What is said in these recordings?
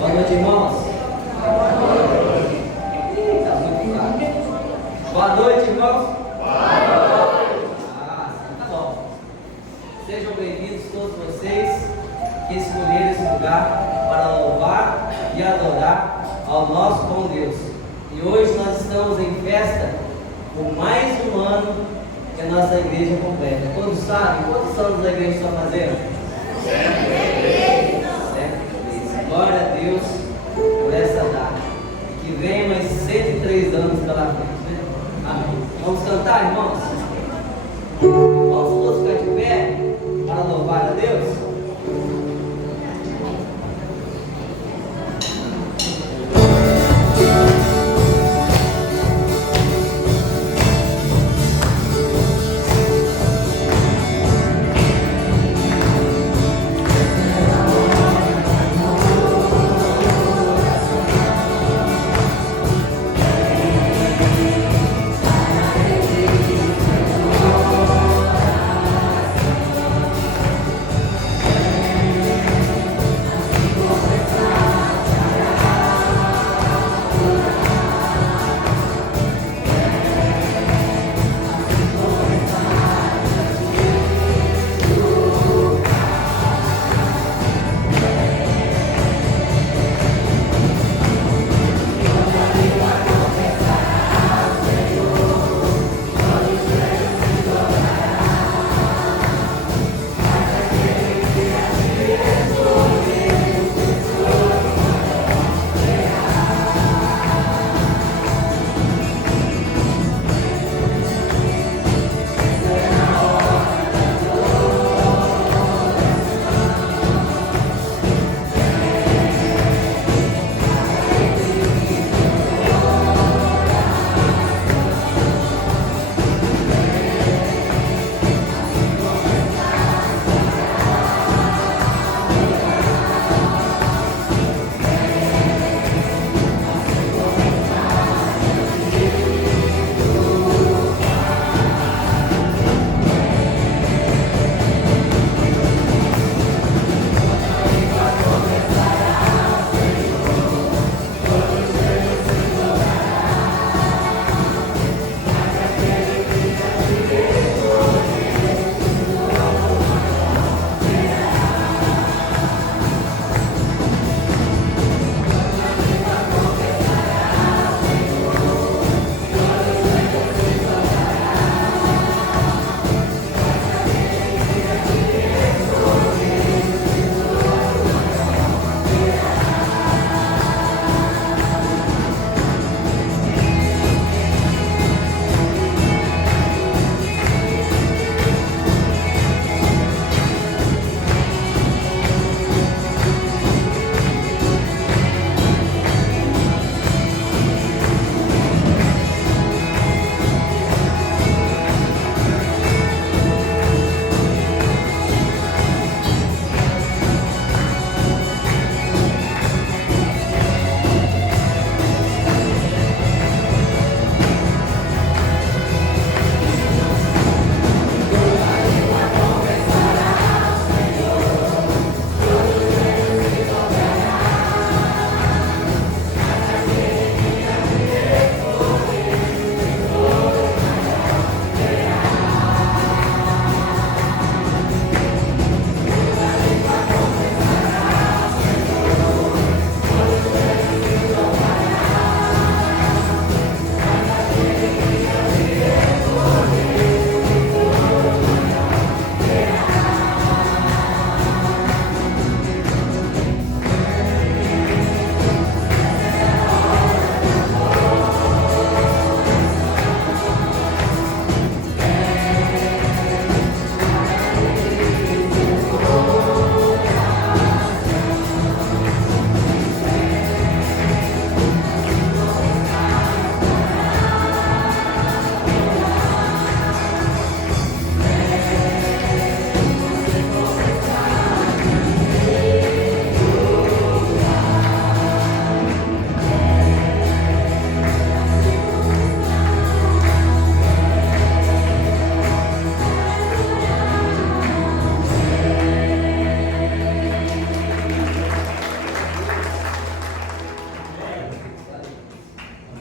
Boa noite, irmãos. Está muito claro. Boa noite, irmãos. Sim, tá bom. Sejam bem-vindos todos vocês que escolheram esse lugar para louvar e adorar ao nosso bom Deus. E hoje nós estamos em festa por mais um ano que a nossa igreja completa. Todos sabem quantos anos a igreja está fazendo? 7 vezes. Glória a Deus por essa data. E que venha mais 103 anos pela frente, né? Amém. Vamos cantar, irmãos? Vamos todos ficar de pé para louvar a Deus?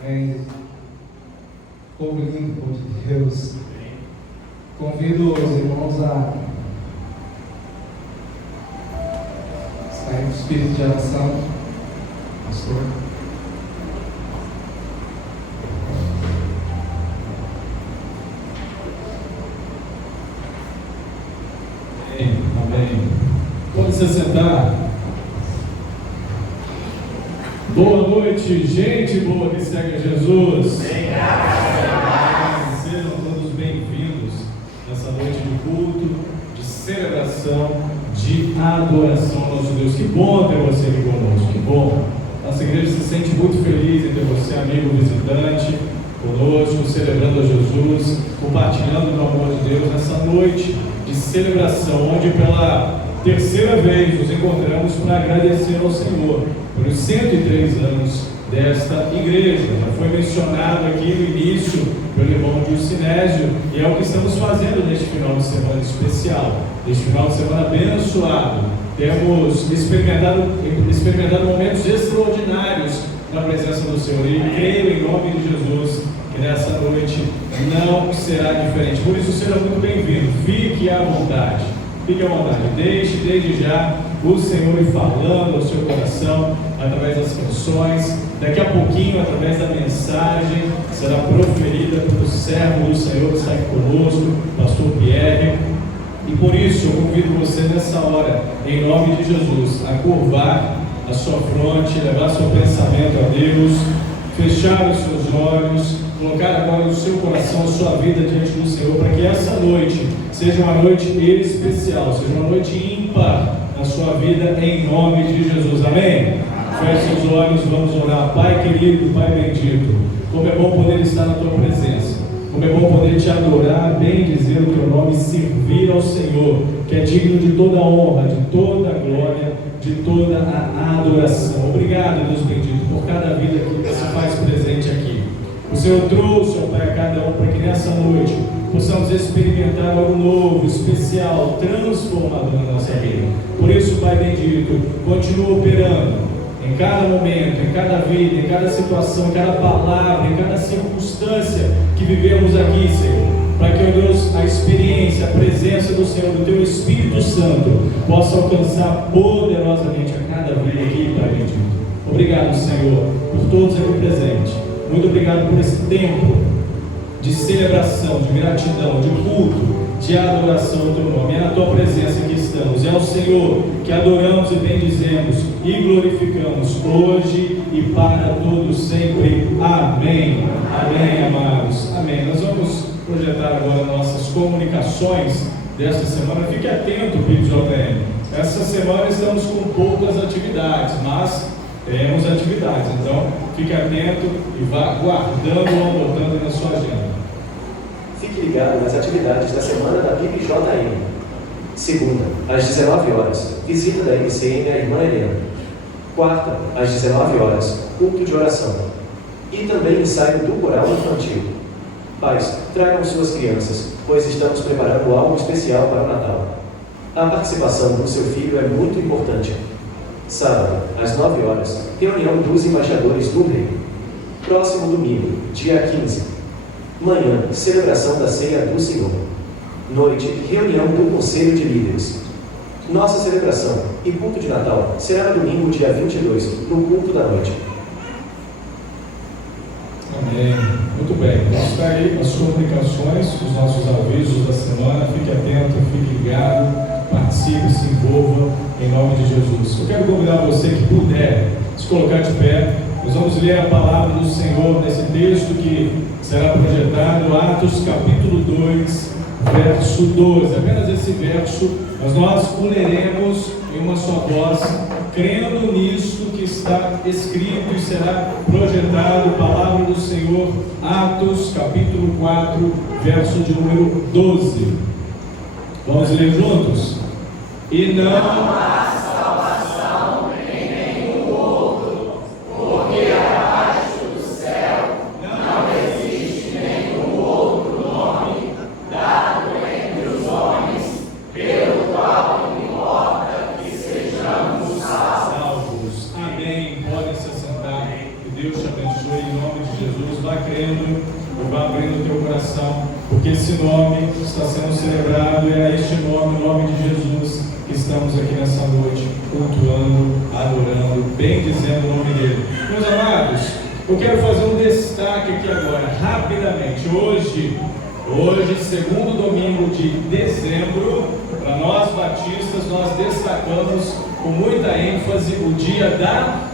Amém. Povo lindo, povo de Deus. Convido os irmãos a estar em espírito de oração. Pastor. Amém. Pode se sentar. Boa noite, gente boa que segue a Jesus. Sejam todos bem-vindos nessa noite de culto, de celebração, de adoração ao nosso Deus. Que bom ter você aqui conosco, que bom. Nossa igreja se sente muito feliz em ter você, amigo visitante, conosco, celebrando a Jesus, compartilhando o amor de Deus nessa noite de celebração, onde pela terceira vez nos encontramos para agradecer ao Senhor pelos 103 anos desta igreja. Já foi mencionado aqui no início pelo irmão Gilcinésio, e é o que estamos fazendo neste final de semana especial, neste final de semana abençoado. Temos experimentado momentos extraordinários na presença do Senhor, e creio em nome de Jesus que nessa noite não será diferente. Por isso, seja muito bem-vindo. Fique à vontade. Fique à vontade. Deixe desde já o Senhor ir falando ao seu coração através das canções. Daqui a pouquinho, através da mensagem, será proferida pelo servo do Senhor que está aqui conosco, pastor Pierre. E por isso eu convido você nessa hora, em nome de Jesus, a curvar a sua fronte, levar seu pensamento a Deus, fechar os seus olhos, colocar agora o seu coração, a sua vida diante do Senhor, para que essa noite seja uma noite especial, seja uma noite ímpar na sua vida, em nome de Jesus. Amém? Feche seus olhos, vamos orar. Pai querido, Pai bendito, como é bom poder estar na tua presença, como é bom poder te adorar, bem dizer o teu nome, servir ao Senhor, que é digno de toda a honra, de toda a glória, de toda a adoração. Obrigado, Deus bendito, por cada vida que se faz presente aqui. O Senhor trouxe, ó Pai, a cada um para que nessa noite possamos experimentar algo novo, especial, transformador na nossa vida. Por isso, Pai bendito, continua operando em cada momento, em cada vida, em cada situação, em cada palavra, em cada circunstância que vivemos aqui, Senhor, para que, ó Deus, a experiência, a presença do Senhor, do Teu Espírito Santo, possa alcançar poderosamente a cada vida aqui, Pai bendito. Obrigado, Senhor, por todos aqui presentes. Muito obrigado por esse tempo de celebração, de gratidão, de culto, de adoração ao Teu nome. É na Tua presença que estamos. É ao Senhor que adoramos e bendizemos e glorificamos hoje e para todos sempre. Amém. Amém, amados. Amém. Nós vamos projetar agora nossas comunicações desta semana. Fique atento, PIBJM. Essa semana estamos com poucas atividades, mas temos atividades. Então, fique atento e vá guardando ou anotando na sua agenda. Fique ligado nas atividades da semana da PIBJM. Segunda, às 19 horas, visita da MCM à irmã Helena. Quarta, às 19 horas, culto de oração. E também ensaio do coral infantil. Pais, tragam suas crianças, pois estamos preparando algo especial para o Natal. A participação do seu filho é muito importante. Sábado, às 9 horas, reunião dos embaixadores do Rei. Próximo domingo, dia 15. Manhã, celebração da ceia do Senhor. Noite, reunião do Conselho de Líderes. Nossa celebração e culto de Natal será no domingo, dia 22, no culto da noite. Amém. Muito bem. Vamos ficar aí com as comunicações, os nossos avisos da semana. Fique atento, fique ligado, participe, se envolva, em nome de Jesus. Eu quero convidar você que puder se colocar de pé. Nós vamos ler a palavra do Senhor nesse texto que será projetado, Atos capítulo 2, verso 12. Apenas esse verso, mas nós o leremos em uma só voz, crendo nisso que está escrito e será projetado, palavra do Senhor, Atos capítulo 4, verso de número 12. Vamos ler juntos? E não há salvação em nenhum outro, porque abaixo do céu não existe nenhum outro nome dado entre os homens, pelo qual importa que sejamos salvos. Amém. Podem se assentar e Deus te abençoe em nome de Jesus. Vá crendo, vá abrindo o teu coração, porque esse nome está sendo celebrado e é este nome, o nome de Jesus, que estamos aqui nessa noite, cultuando, adorando, bendizendo o nome dele. Meus amados, eu quero fazer um destaque aqui agora, rapidamente. Hoje, segundo domingo de dezembro, para nós batistas, nós destacamos com muita ênfase o dia da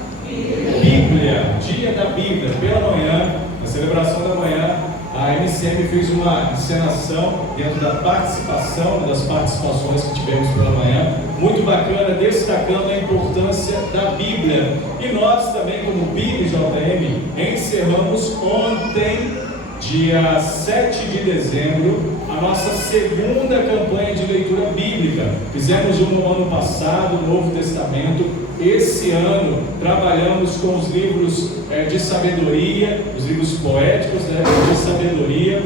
Bíblia, dia da Bíblia. Pela manhã, na celebração da manhã, a MCM fez uma encenação dentro da participação, das participações que tivemos pela manhã, muito bacana, destacando a importância da Bíblia. E nós também, como BIBJM, encerramos ontem, dia 7 de dezembro, a nossa segunda campanha de leitura bíblica. Fizemos uma no ano passado, o Novo Testamento. Esse ano trabalhamos com os livros de sabedoria, os livros poéticos de sabedoria.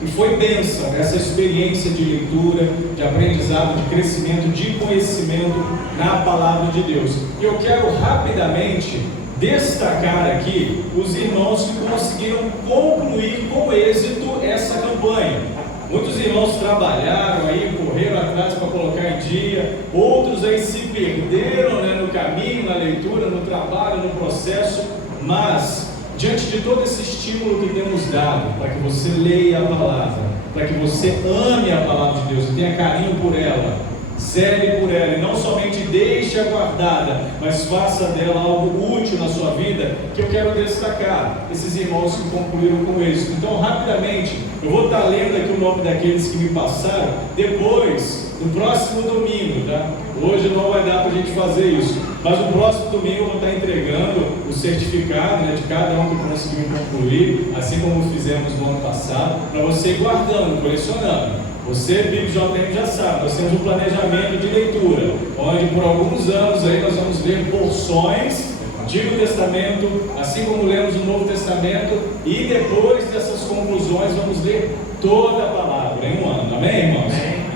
E foi bênção essa experiência de leitura, de aprendizado, de crescimento, de conhecimento na Palavra de Deus. E eu quero rapidamente destacar aqui os irmãos que conseguiram concluir com êxito essa campanha. Muitos irmãos trabalharam aí, correram atrás para colocar em dia, outros aí se perderam, no caminho, na leitura, no trabalho, no processo, mas diante de todo esse estímulo que temos dado para que você leia a palavra, para que você ame a palavra de Deus e tenha carinho por ela, zele por ela e não somente deixe-a guardada, mas faça dela algo útil na sua vida, que eu quero destacar esses irmãos que concluíram com isso. Então, rapidamente, eu vou estar lendo aqui o nome daqueles que me passaram, depois, no próximo domingo, tá? Hoje não vai dar para a gente fazer isso, mas no próximo domingo eu vou estar entregando o certificado, de cada um que conseguiu concluir, assim como fizemos no ano passado, para você ir guardando, colecionando. Você, BIBJM, já sabe, nós temos um planejamento de leitura, onde por alguns anos aí nós vamos ler porções do Antigo Testamento, assim como lemos o Novo Testamento, e depois dessas conclusões vamos ler toda a palavra em um ano, amém, irmãos?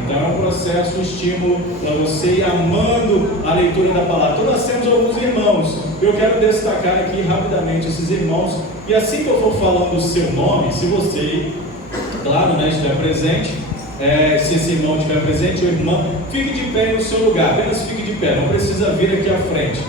Então é um processo, um estímulo para você ir amando a leitura da palavra. Então nós temos alguns irmãos, eu quero destacar aqui rapidamente esses irmãos, e assim que eu for falando o seu nome, se você, claro, estiver presente, se esse irmão estiver presente ou irmã, fique de pé no seu lugar, apenas fique de pé, não precisa vir aqui à frente.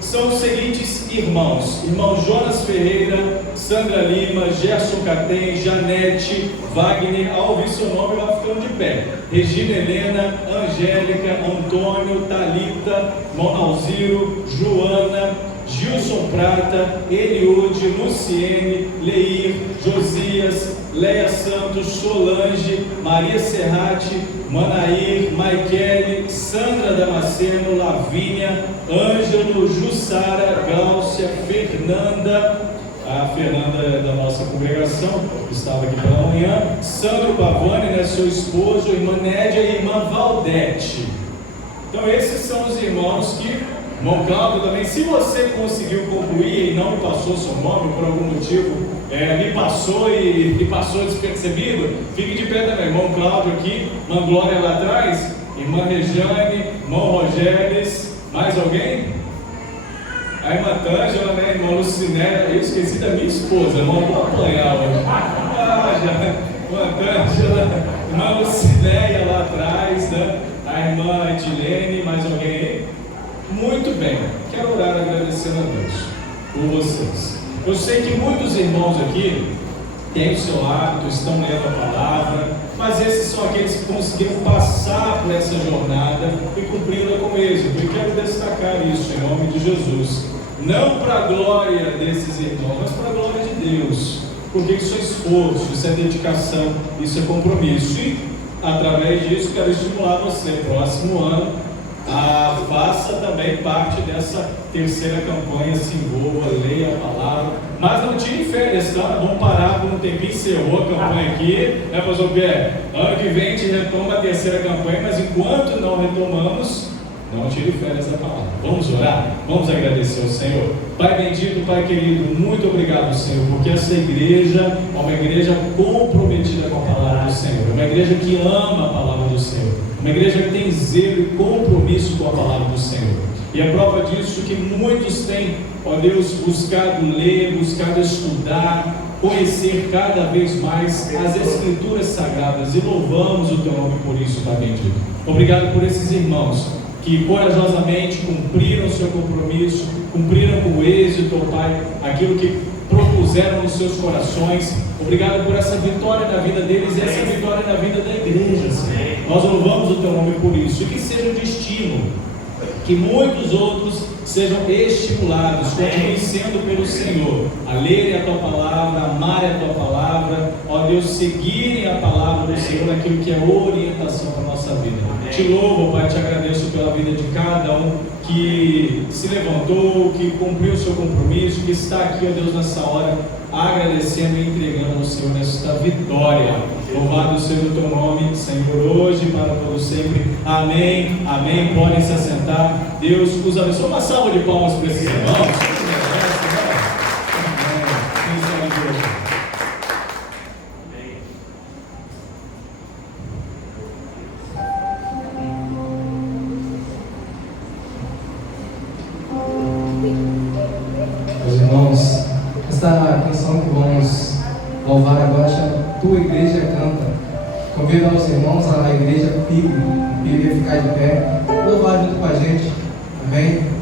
São os seguintes irmãos: irmão Jonas Ferreira, Sandra Lima, Gerson Catem, Janete, Wagner. Ao ouvir seu nome, vai ficando de pé. Regina Helena, Angélica, Antônio, Thalita, Monalziro, Joana, Gilson Prata, Eliude, Luciene, Leir, Josias, Leia Santos, Solange, Maria Serrati, Manair, Maikele, Sandra Damasceno, Lavínia, Ângelo, Jussara, Gláucia, Fernanda, a Fernanda da nossa congregação, que estava aqui pela manhã, Sandro Pavani, seu esposo, irmã Nédia e irmã Valdete. Então esses são os irmãos que, irmão Cláudio também, se você conseguiu concluir e não me passou seu nome por algum motivo, me passou despercebido, fique de pé também. Irmão Cláudio aqui, irmã Glória lá atrás, irmã Regiane, irmão Rogério, mais alguém? A irmã Tângela, irmã Luciné, eu esqueci da minha esposa, irmão, vou apanhar hoje. Irmã Tângela, irmã Lucinéia lá atrás, a irmã Edilene, mais alguém aí? Muito bem, quero orar agradecendo a Deus por vocês. Eu sei que muitos irmãos aqui têm o seu hábito, estão lendo a palavra, mas esses são aqueles que conseguiram passar por essa jornada e cumpri-la com êxito. E quero destacar isso em nome de Jesus. Não para a glória desses irmãos, mas para a glória de Deus. Porque isso é esforço, isso é dedicação, isso é compromisso. E através disso quero estimular você, próximo ano, faça também parte dessa terceira campanha, se envolva, leia a palavra, mas não tire férias, tá? Vamos parar por um tempinho, encerrou a campanha aqui, pastor Pierre? Ano que vem a gente retoma a terceira campanha, mas enquanto não retomamos, não tire férias da palavra. Vamos orar? Vamos agradecer ao Senhor. Pai bendito, Pai querido, muito obrigado, Senhor, porque essa igreja é uma igreja comprometida com a palavra do Senhor, é uma igreja que ama a palavra do Senhor, uma igreja que tem zelo e compromisso com a palavra do Senhor. E é prova disso que muitos têm, ó Deus, buscado ler, buscado estudar, conhecer cada vez mais as Escrituras Sagradas, e louvamos o Teu nome por isso, Pai bendito. Obrigado por esses irmãos que corajosamente cumpriram o seu compromisso, cumpriram com êxito, ó Pai, aquilo que propuseram nos seus corações. Obrigado por essa vitória na vida deles e essa vitória na vida da igreja, Senhor. Nós louvamos o Teu nome por isso, e que seja um destino, que muitos outros sejam estimulados, continuem sendo pelo Senhor, a lerem a Tua palavra, a amarem a Tua palavra, ó Deus, seguirem a palavra do Senhor, aquilo que é orientação para a nossa vida. Te louvo, Pai, te agradeço pela vida de cada um que se levantou, que cumpriu o seu compromisso, que está aqui, ó Deus, nessa hora, agradecendo e entregando ao Senhor esta vitória. Louvado seja o Teu nome, Senhor, hoje e para todo sempre. Amém, amém. Podem se assentar. Deus os abençoe. Uma salva de palmas para esses irmãos. Meus irmãos, essa canção que vamos louvar agora chama Tua Igreja Canta. Convido aos irmãos à igreja PIB a ficar de pé, louvar junto com a gente. Amém?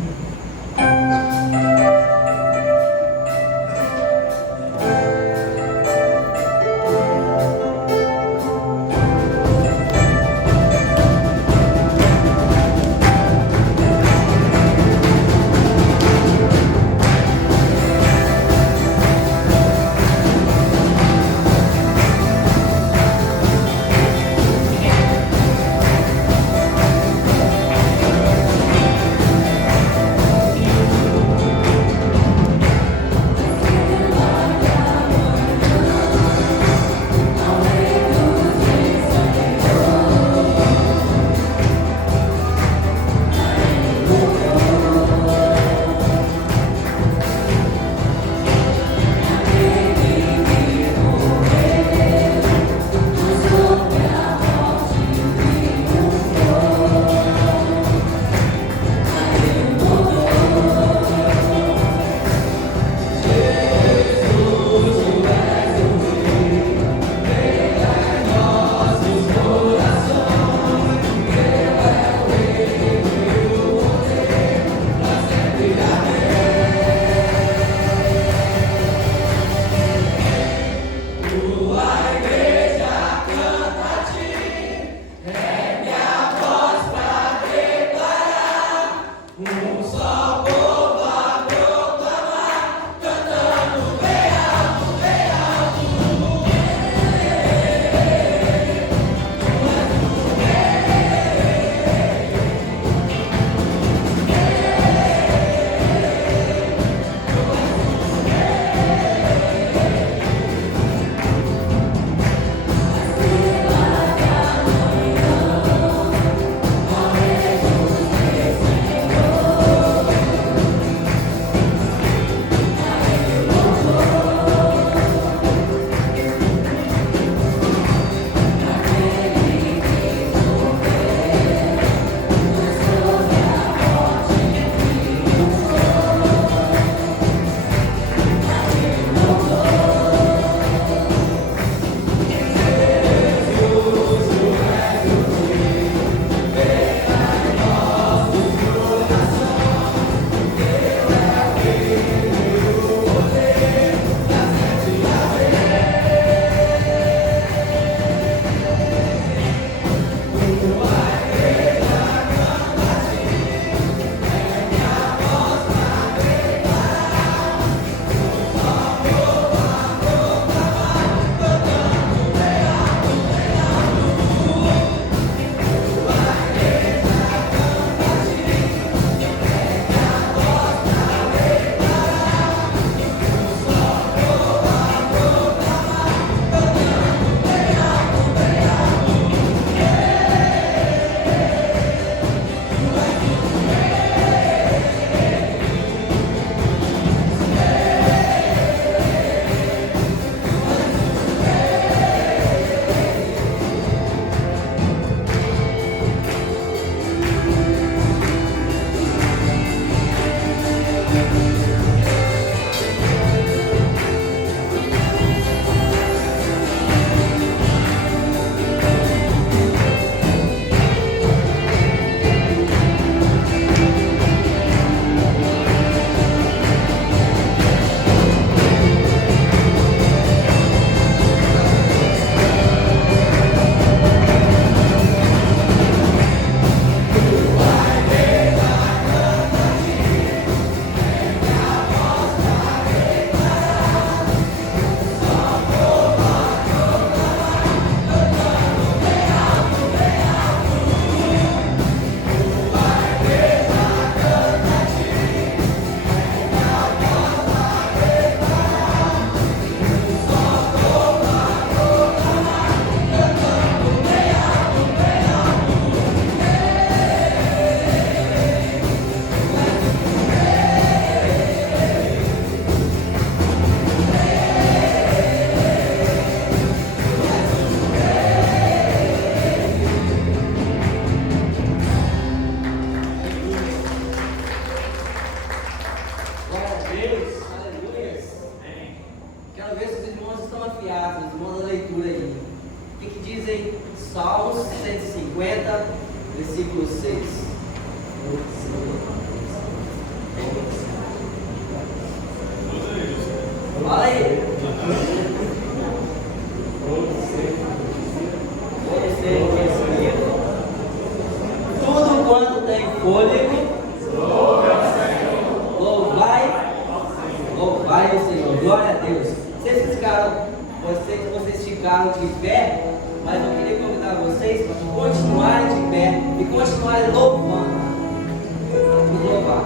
desafiados, manda a leitura aí. O que dizem Salmos 150, versículo 6? Fala aí. Tudo quanto tem fôlego, louvai o Senhor. Glória a Deus. Vocês ficaram de pé, mas eu queria convidar vocês para continuarem de pé e continuarem louvando. Vamos louvar.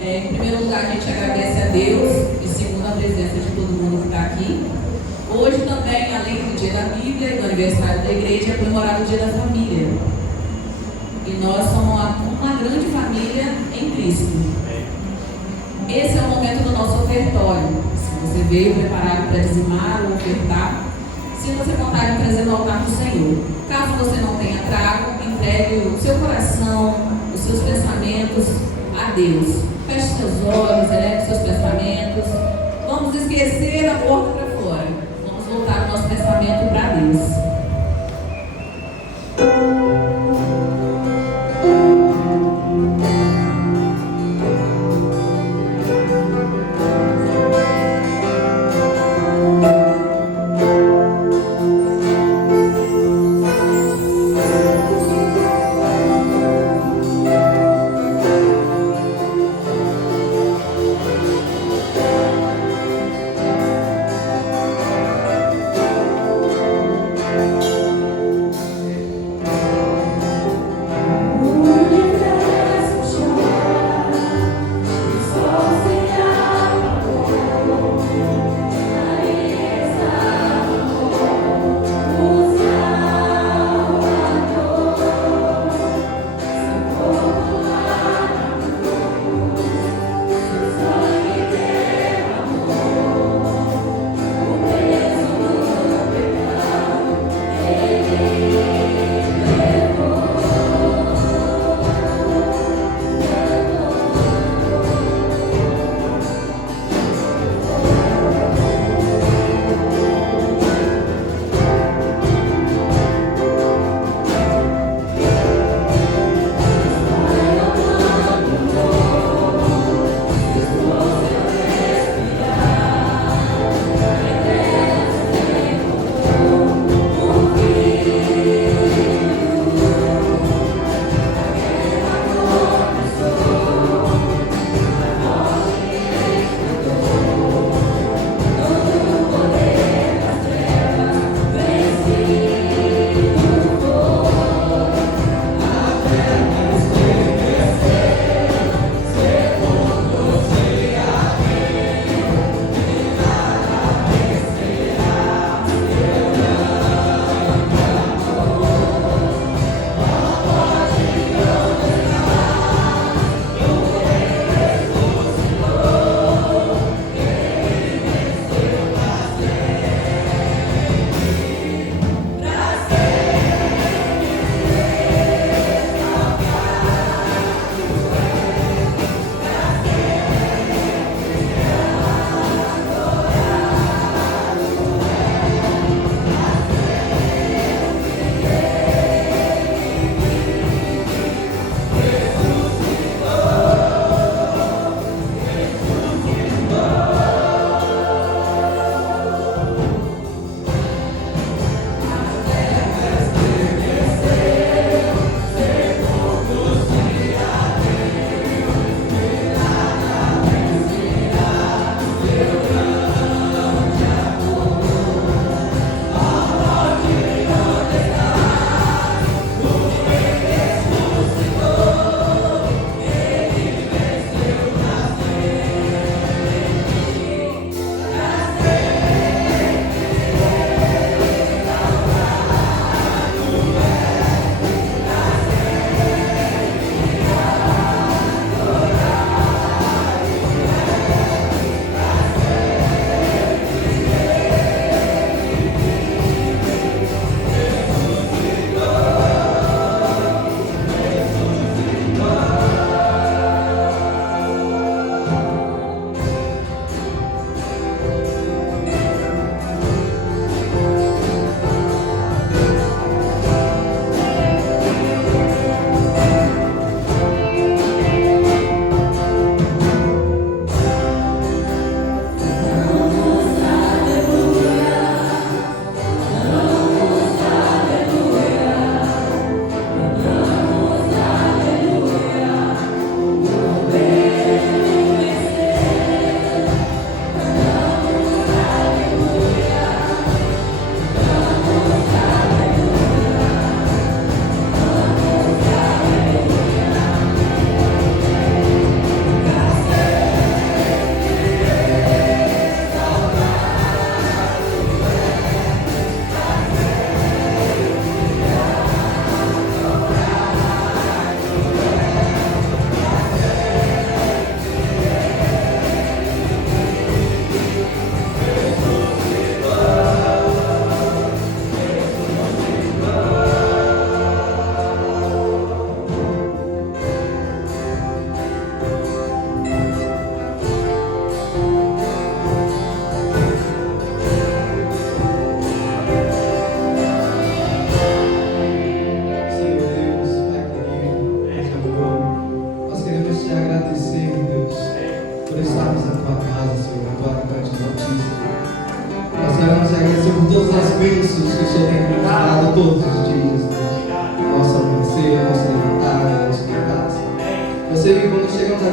Em primeiro lugar, a gente agradece a Deus, e segundo a presença de todo mundo que está aqui. Hoje também, além do Dia da Bíblia e do aniversário da igreja, é comemorado o Dia da Família. E nós somos uma grande família em Cristo. Esse é o momento do nosso ofertório. Se você veio preparado para dizimar ou ofertar, sinta-se à vontade de trazer no altar do Senhor. Caso você não tenha trago, entregue o seu coração, os seus pensamentos a Deus. Feche seus olhos, eleve seus pensamentos. Vamos esquecer a porta para fora. Vamos voltar o nosso pensamento para Deus.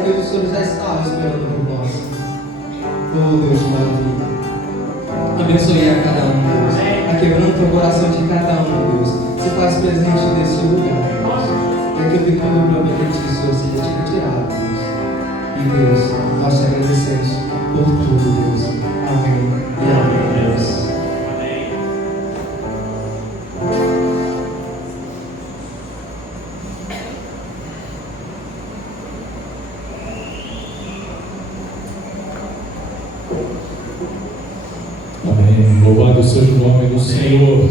Deus, o Senhor já estava esperando por nós. Oh, Deus de maravilha. Abençoe a cada um, Deus. A quebrando o coração de cada um, Deus. Se faz presente nesse lugar, Deus. E aquilo que tudo provavelmente o Senhor seja te retirado, Deus. E Deus, nós te agradecemos por tudo, Deus. Amém e amém, Deus. Amém. Louvado seja o nome do Senhor.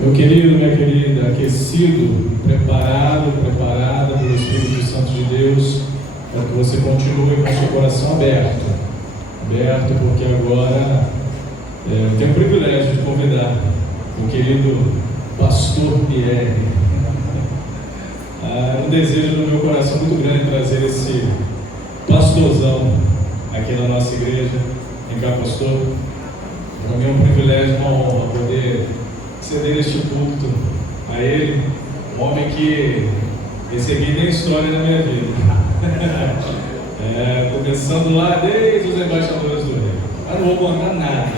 Meu querido, minha querida, aquecido, preparada pelo Espírito Santo de Deus, para que você continue com o seu coração aberto, porque agora eu tenho o privilégio de convidar o querido pastor Pierre. Um desejo no meu coração muito grande trazer esse pastorzão aqui na nossa igreja. Vem cá, pastor. Para mim é um privilégio, uma honra poder ceder este púlpito a ele, um homem que recebi nem história na minha vida. Começando lá desde os embaixadores do rei. Mas não vou contar nada,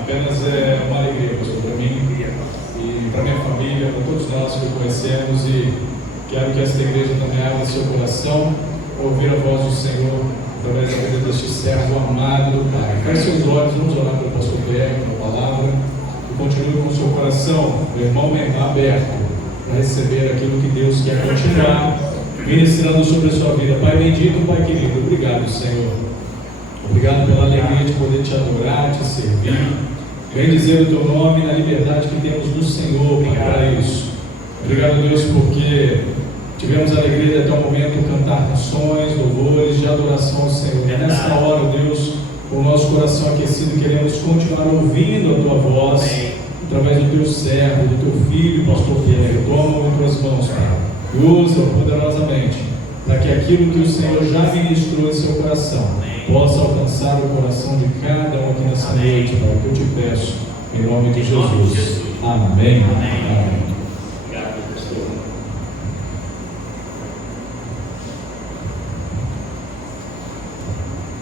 apenas é uma alegria, pastor, para mim e para minha família, para todos nós que o conhecemos, e quero que esta igreja também abra seu coração, ouvir a voz do Senhor através da vida deste servo amado do Pai. Feche seus olhos, vamos orar pelo pastor Pierre, pela palavra, e continue com o seu coração, meu irmão, aberto para receber aquilo que Deus quer continuar ministrando sobre a sua vida. Pai bendito, Pai querido, obrigado, Senhor. Obrigado pela alegria de poder te adorar, te servir, bendizer o teu nome na liberdade que temos no Senhor, Pai, para isso. Obrigado, Deus, porque tivemos a alegria de até o momento cantar canções, louvores de adoração ao Senhor. E nesta hora, Deus, com o nosso coração aquecido, queremos continuar ouvindo a tua voz através do teu servo, do teu filho, pastor Pierre. Toma em tuas mãos, Pai, e usa poderosamente para que aquilo que o Senhor já ministrou em seu coração possa alcançar o coração de cada um aqui nessa noite, Pai, que eu te peço, em nome de Jesus. Amém. Amém.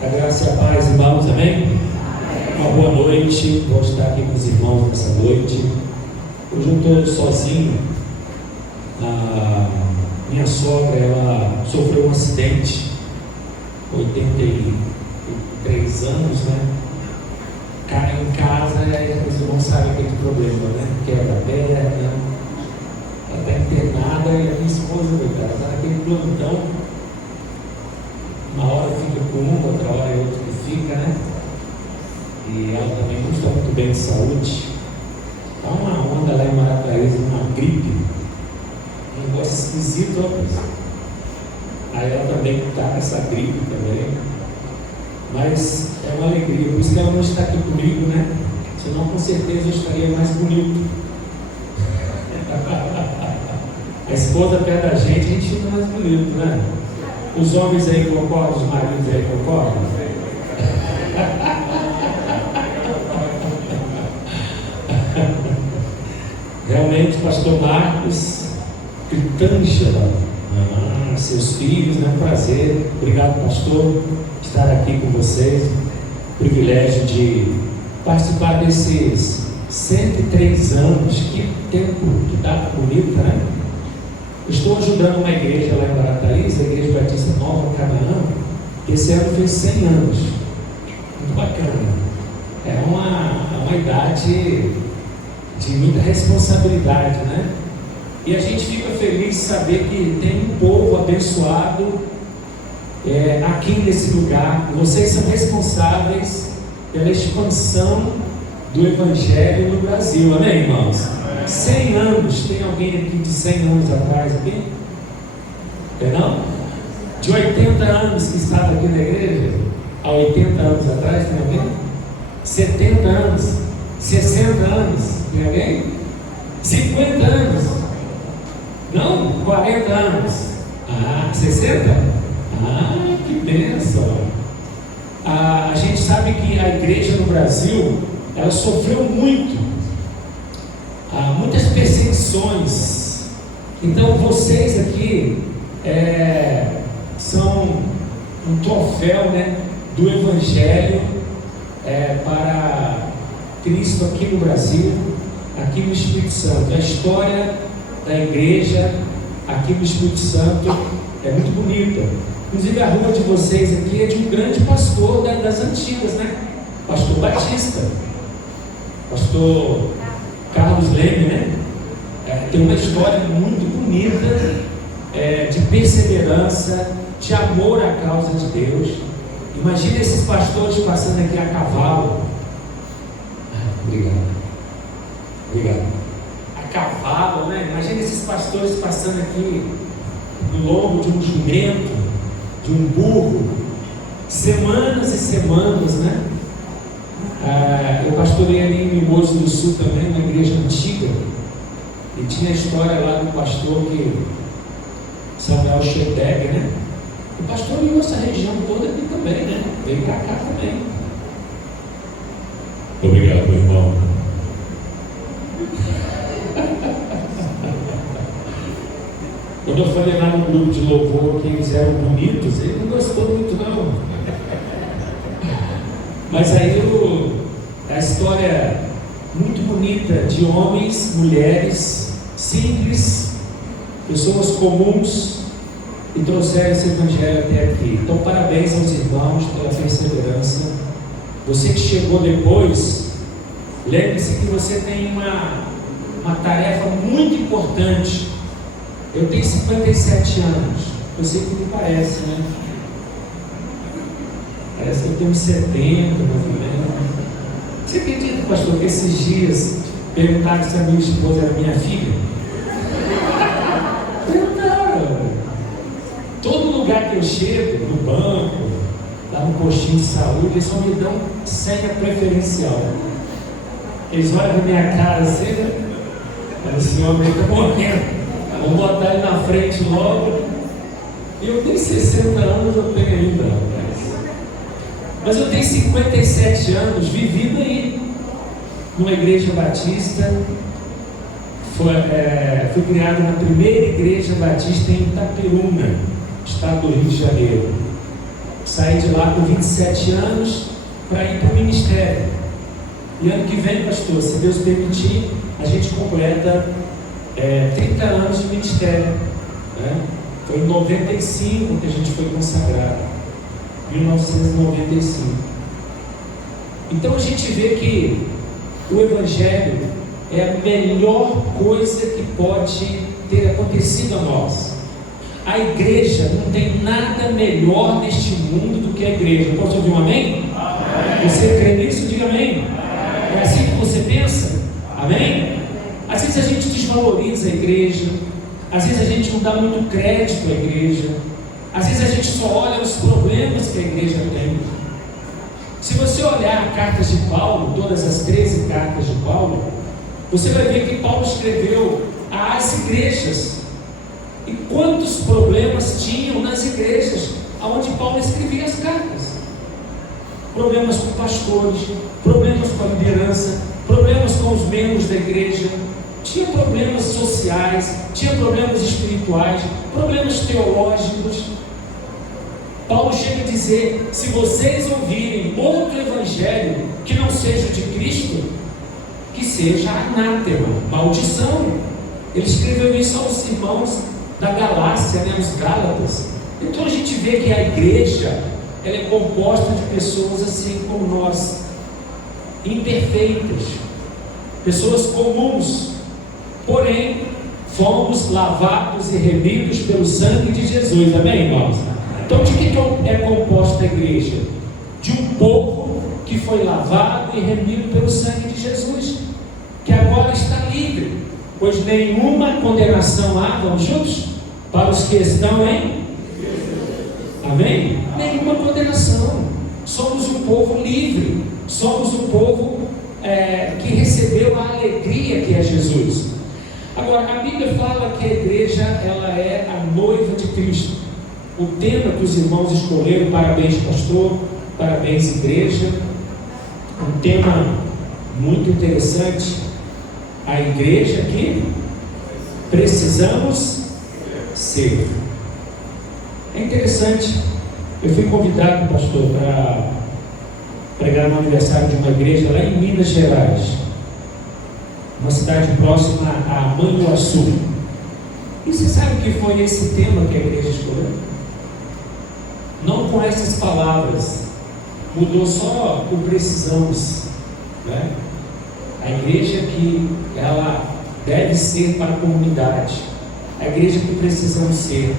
A graça e a paz, irmãos, amém? Uma boa noite, vou estar aqui com os irmãos nessa noite. Hoje eu estou sozinho. A minha sogra, ela sofreu um acidente, 83 anos, né? Caiu em casa e os irmãos sabem aquele problema, né? Quebra a perna, ela está internada e a minha esposa, coitada, está naquele plantão. Uma hora fica com uma, outra hora é outra que fica, né? E ela também não está muito bem de saúde. Está uma onda lá em Marataízes, uma gripe, um negócio esquisito, ó. Aí ela também está com essa gripe também. Mas é uma alegria, por isso que ela não está aqui comigo, né? Senão com certeza eu estaria mais bonito. A esposa perto da gente, a gente fica mais bonito, né? Os homens aí concordam, os maridos aí concordam? Realmente, pastor Marcos, Critângela, seus filhos, é um prazer. Obrigado, pastor, estar aqui com vocês. Privilégio de participar desses 103 anos. Que tempo, que data bonita, né? Estou ajudando uma igreja lá em Marataízes, a Igreja Batista Nova Canaã, que esse ano fez 100 anos. Muito bacana. É uma idade de muita responsabilidade, né? E a gente fica feliz de saber que tem um povo abençoado aqui nesse lugar. Vocês são responsáveis pela expansão do Evangelho no Brasil. Amém, irmãos? 100 anos. Tem alguém aqui de 100 anos atrás aqui? Não? De 80 anos que estava aqui na igreja? Há 80 anos atrás, tem alguém? 70 anos? 60 anos? Tem alguém? 50 anos? Não? 40 anos? 60? Que bênção! A gente sabe que a igreja no Brasil, ela sofreu muito. Muitas perseguições. Então vocês aqui são um troféu, né, do Evangelho para Cristo aqui no Brasil, aqui no Espírito Santo. A história da igreja aqui no Espírito Santo é muito bonita. Inclusive a rua de vocês aqui é de um grande pastor das antigas, né? Pastor Batista, pastor Carlos Leme, né? Tem uma história muito bonita de perseverança, de amor à causa de Deus. Imagina esses pastores passando aqui a cavalo. Obrigado. A cavalo, né? Imagina esses pastores passando aqui no lombo de um jumento, de um burro, semanas e semanas, né? Eu pastorei ali em Mimoso do Sul também, uma igreja antiga, e tinha a história lá do pastor Samuel Schedegger, né? O pastor viu essa região toda aqui também, né? Veio para cá também. Obrigado, meu irmão. Quando eu falei lá no grupo de louvor que eles eram bonitos, ele não gostou muito não. Mas aí a história muito bonita de homens, mulheres, simples, pessoas comuns, e trouxeram esse evangelho até aqui. Então parabéns aos irmãos pela perseverança. Você que chegou depois, lembre-se que você tem uma tarefa muito importante. Eu tenho 57 anos, eu sei que me parece, né? Parece que eu tenho 70, mais ou menos. Você acredita, pastor, que esses dias perguntaram se a minha esposa era minha filha? Perguntaram. Todo lugar que eu chego, no banco, lá no postinho de saúde, eles só me dão senha preferencial. Eles olham na minha cara assim, né? Esse homem está morrendo. Vamos botar ele na frente logo. Eu tenho 60 anos, eu tenho ainda. Mas eu tenho 57 anos vivido aí, numa igreja batista. Fui criado na primeira igreja batista em Itaperuna, estado do Rio de Janeiro. Saí de lá com 27 anos para ir para o ministério. E ano que vem, pastor, se Deus permitir, a gente completa 30 anos de ministério, né? Foi em 95 que a gente foi consagrado, 1995. Então a gente vê que o Evangelho é a melhor coisa que pode ter acontecido a nós. A igreja, não tem nada melhor neste mundo do que a igreja. Posso ouvir um amém? Amém. Você crê nisso? Diga amém. É assim que você pensa? Amém? Às vezes a gente desvaloriza a igreja, às vezes a gente não dá muito crédito à igreja, às vezes a gente só olha os problemas que a igreja tem. Se você olhar as cartas de Paulo, todas as 13 cartas de Paulo, você vai ver que Paulo escreveu às igrejas. E quantos problemas tinham nas igrejas onde Paulo escrevia as cartas? Problemas com pastores, problemas com a liderança, problemas com os membros da igreja. Tinha problemas sociais, tinha problemas espirituais, problemas teológicos. Paulo chega a dizer: se vocês ouvirem outro evangelho que não seja de Cristo, que seja anátema, maldição. Ele escreveu isso aos irmãos da Galácia, né, os Gálatas. Então a gente vê que a igreja, ela é composta de pessoas assim como nós, imperfeitas, pessoas comuns. Porém, fomos lavados e remidos pelo sangue de Jesus, amém, irmãos? Então, de que é composta a igreja? De um povo que foi lavado e remido pelo sangue de Jesus, que agora está livre, pois nenhuma condenação há, vamos juntos? Para os que estão em? Amém? Nenhuma condenação. Somos um povo livre, somos um povo que recebeu a alegria que é Jesus. Agora, a Bíblia fala que a igreja, ela é a noiva de Cristo. O tema que os irmãos escolheram, parabéns pastor, parabéns igreja, um tema muito interessante. A igreja que precisamos ser. É interessante, eu fui convidado, pastor, para pregar no aniversário de uma igreja lá em Minas Gerais, uma cidade próxima a Manhuaçu. E você sabe o que foi esse tema que a igreja escolheu? Não com essas palavras, mudou só o precisamos, né? A igreja que ela deve ser para a comunidade, a igreja que precisamos ser.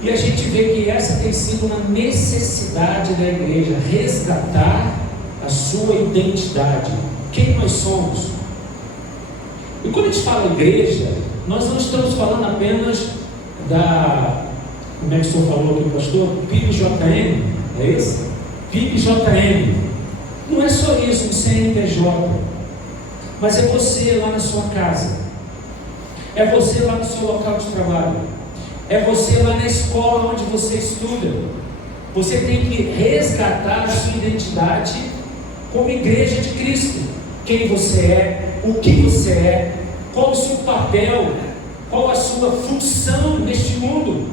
E a gente vê que essa tem sido uma necessidade da igreja, resgatar a sua identidade, quem nós somos. E quando a gente fala igreja, nós não estamos falando apenas da, como é que o senhor falou aqui, pastor? PIB-JM, é isso? PIB-JM. Não é só isso, um CNPJ, mas é você lá na sua casa, é você lá no seu local de trabalho, é você lá na escola onde você estuda. Você tem que resgatar a sua identidade como igreja de Cristo. Quem você é, o que você é, qual o seu papel, qual a sua função neste mundo.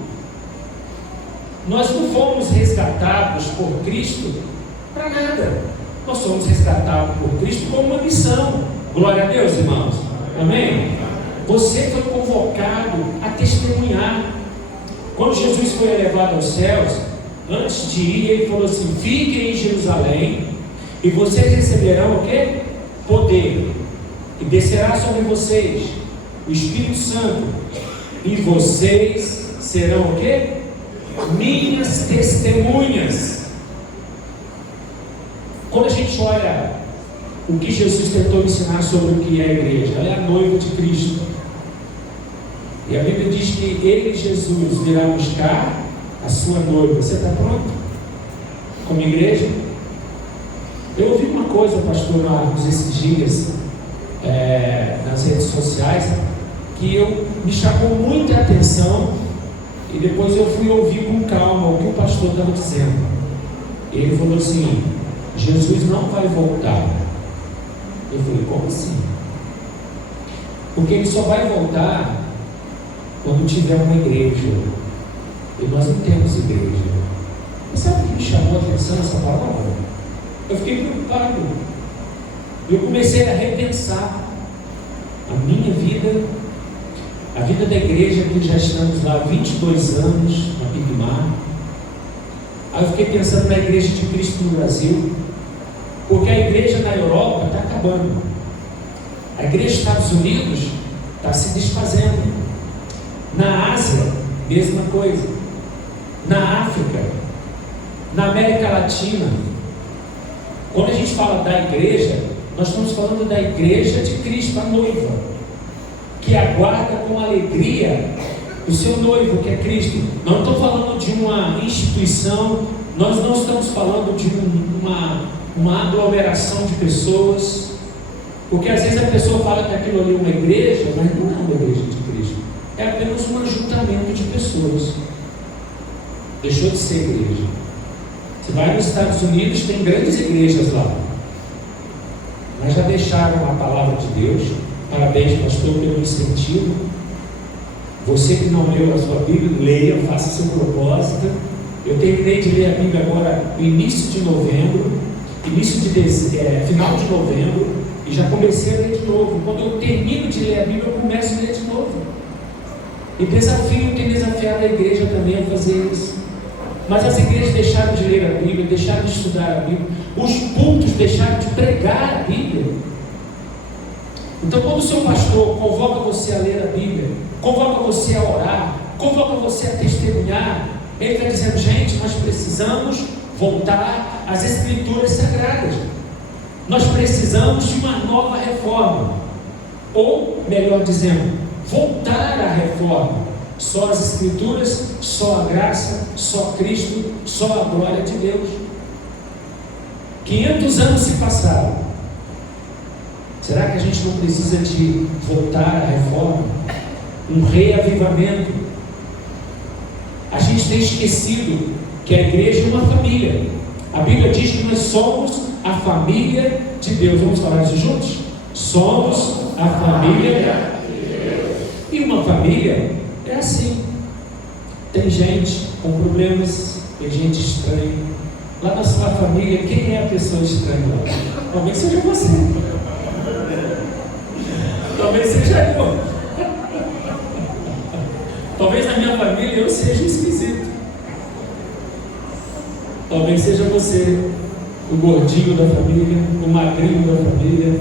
Nós não fomos resgatados por Cristo para nada. Nós somos resgatados por Cristo com uma missão. Glória a Deus, irmãos. Amém? Você foi convocado a testemunhar. Quando Jesus foi elevado aos céus, antes de ir, ele falou assim: fiquem em Jerusalém e vocês receberão o quê? Poder. E descerá sobre vocês o Espírito Santo. E vocês serão o quê? Minhas testemunhas. Quando a gente olha o que Jesus tentou ensinar sobre o que é a igreja, ela é a noiva de Cristo. E a Bíblia diz que ele, Jesus, virá buscar a sua noiva. Você está pronto? Como igreja? Eu ouvi uma coisa, pastor Marcos, esses dias, nas redes sociais, que me chamou muita atenção, e depois eu fui ouvir com calma o que o pastor estava dizendo. Ele falou assim: Jesus não vai voltar. Eu falei: como assim? Porque ele só vai voltar quando tiver uma igreja. E nós não temos igreja. Mas sabe o que me chamou a atenção essa palavra? Eu fiquei preocupado. Eu comecei a repensar a minha vida, a vida da igreja, que já estamos lá há 22 anos na Pigmar. Aí eu fiquei pensando na igreja de Cristo no Brasil, porque a igreja na Europa está acabando, a igreja dos Estados Unidos está se desfazendo, na Ásia, mesma coisa, na África, na América Latina. Quando a gente fala da igreja, nós estamos falando da igreja de Cristo, a noiva, que aguarda com alegria o seu noivo, que é Cristo. Não estou falando de uma instituição, nós não estamos falando de uma aglomeração de pessoas, porque às vezes a pessoa fala que aquilo ali é uma igreja, mas não é uma igreja de Cristo, é apenas um ajuntamento de pessoas. Deixou de ser igreja. Você vai nos Estados Unidos, tem grandes igrejas lá, mas já deixaram a palavra de Deus. Parabéns, pastor, pelo incentivo. Você que não leu a sua Bíblia, leia, faça seu propósito. Eu terminei de ler a Bíblia agora no início de novembro, final de novembro, e já comecei a ler de novo. Quando eu termino de ler a Bíblia, eu começo a ler de novo. E tenho desafiado a igreja também a fazer isso. Mas as igrejas deixaram de ler a Bíblia, deixaram de estudar a Bíblia, os cultos deixaram de pregar a Bíblia. Então, quando o seu pastor convoca você a ler a Bíblia, convoca você a orar, convoca você a testemunhar, ele está dizendo: gente, nós precisamos voltar às Escrituras Sagradas. Nós precisamos de uma nova reforma. Ou, melhor dizendo, voltar à reforma. Só as Escrituras, só a graça, só Cristo, só a glória de Deus. 500 anos se passaram. Será que a gente não precisa de voltar à reforma? Um reavivamento? A gente tem esquecido que a igreja é uma família. A Bíblia diz que nós somos a família de Deus. Vamos falar isso juntos? Somos a família de Deus. E uma família é assim. Tem gente com problemas, tem gente estranha. Lá na sua família, quem é a pessoa estranha lá? Talvez seja você. Talvez seja eu. Talvez na minha família eu seja esquisito. Talvez seja você, o gordinho da família, o magrinho da família.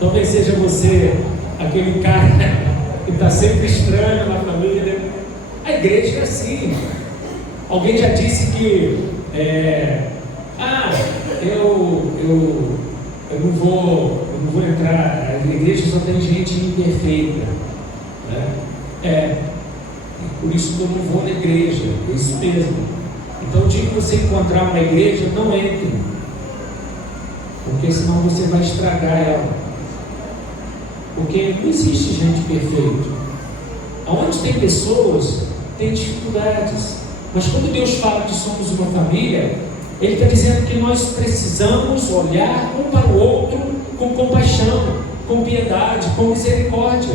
Talvez seja você, aquele cara que está sempre estranho na família. A igreja é assim. Alguém já disse que eu não vou entrar, a igreja só tem gente imperfeita, né? Por isso que eu não vou na igreja, é isso mesmo. Então o dia que você encontrar uma igreja, não entre, porque senão você vai estragar ela, porque não existe gente perfeita. Onde tem pessoas, tem dificuldades, mas quando Deus fala que somos uma família, Ele está dizendo que nós precisamos olhar um para o outro com compaixão, com piedade, com misericórdia.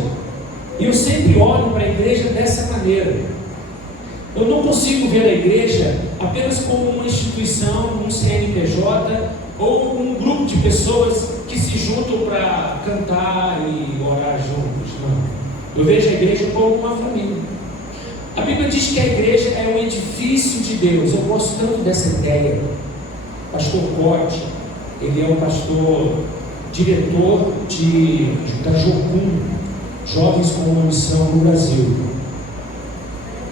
E eu sempre olho para a igreja dessa maneira. Eu não consigo ver a igreja apenas como uma instituição, um CNPJ ou um grupo de pessoas que se juntam para cantar e orar juntos. Não. Eu vejo a igreja como uma família. A Bíblia diz que a igreja é um edifício de Deus. Eu gosto tanto dessa ideia. Pastor Cote, ele é o pastor diretor da Jocum, Jovens com uma Missão no Brasil.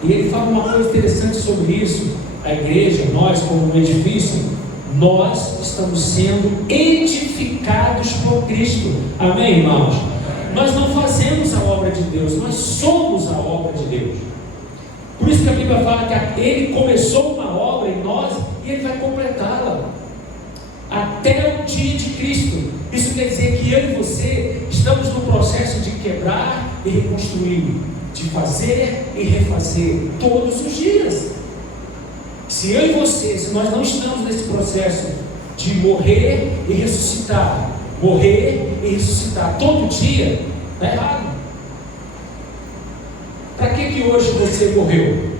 E ele fala uma coisa interessante sobre isso. A igreja, nós como um edifício, nós estamos sendo edificados por Cristo. Amém, irmãos? Nós não fazemos a obra de Deus, nós somos a obra de Deus. Por isso que a Bíblia fala que Ele começou uma obra em nós e Ele vai completá-la até o dia de Cristo. Isso quer dizer que eu e você estamos no processo de quebrar e reconstruir, de fazer e refazer todos os dias. Se eu e você, se nós não estamos nesse processo de morrer e ressuscitar todo dia, está errado. Para que hoje você morreu?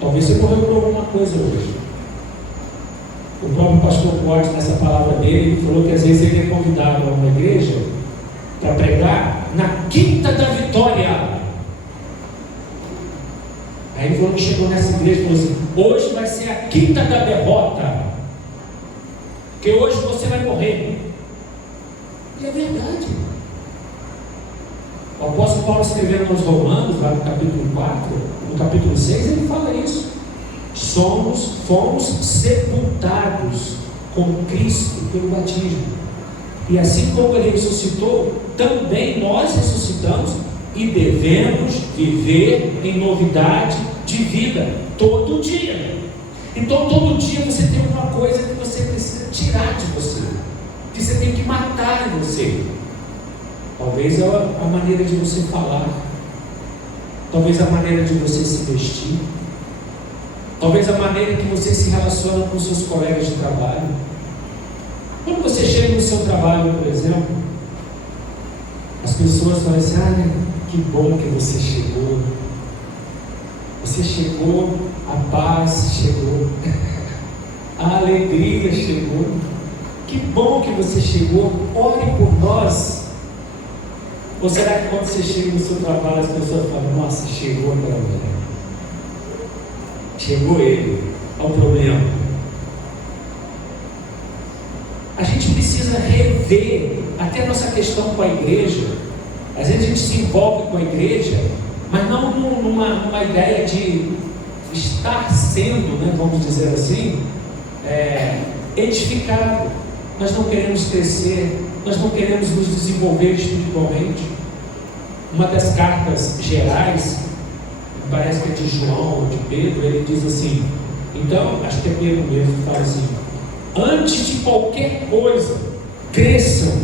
Talvez você morreu por alguma coisa hoje. O próprio pastor Corte, nessa palavra dele, ele falou que às vezes ele é convidado a uma igreja para pregar na quinta da vitória. Aí ele falou que chegou nessa igreja e falou assim: hoje vai ser a quinta da derrota, porque hoje você vai morrer. E é verdade. O apóstolo Paulo, escrevendo aos Romanos, lá no capítulo 4, no capítulo 6, ele fala isso. Fomos sepultados com Cristo pelo batismo. E assim como Ele ressuscitou, também nós ressuscitamos e devemos viver em novidade de vida todo dia. Então todo dia você tem uma coisa que você precisa tirar de você, que você tem que matar em você. Talvez a maneira de você falar, talvez a maneira de você se vestir, talvez a maneira que você se relaciona com seus colegas de trabalho. Quando você chega no seu trabalho, por exemplo, as pessoas falam assim: que bom que você chegou. Você chegou, a paz chegou, a alegria chegou. Que bom que você chegou, ore por nós. Ou será que quando você chega no seu trabalho, as pessoas falam: nossa, chegou aquela mulher, chegou ele, olha o problema. A gente precisa rever até a nossa questão com a igreja. Às vezes a gente se envolve com a igreja, mas não numa ideia de estar sendo, né, vamos dizer assim, edificado. Nós não queremos crescer, nós não queremos nos desenvolver espiritualmente. Uma das cartas gerais, parece que é de João ou de Pedro, ele diz assim, então, acho que é Pedro mesmo que fala assim: antes de qualquer coisa, cresçam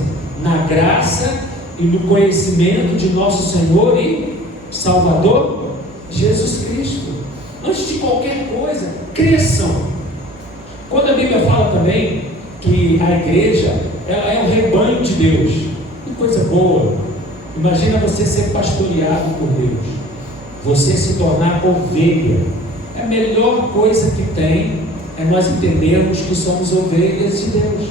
na graça e no conhecimento de nosso Senhor e Salvador Jesus Cristo. Antes de qualquer coisa, cresçam. Quando a Bíblia fala também que a igreja, ela é o rebanho de Deus, que coisa boa. Imagina você ser pastoreado por Deus. você se tornar ovelha. A melhor coisa que tem é nós entendermos que somos ovelhas de Deus.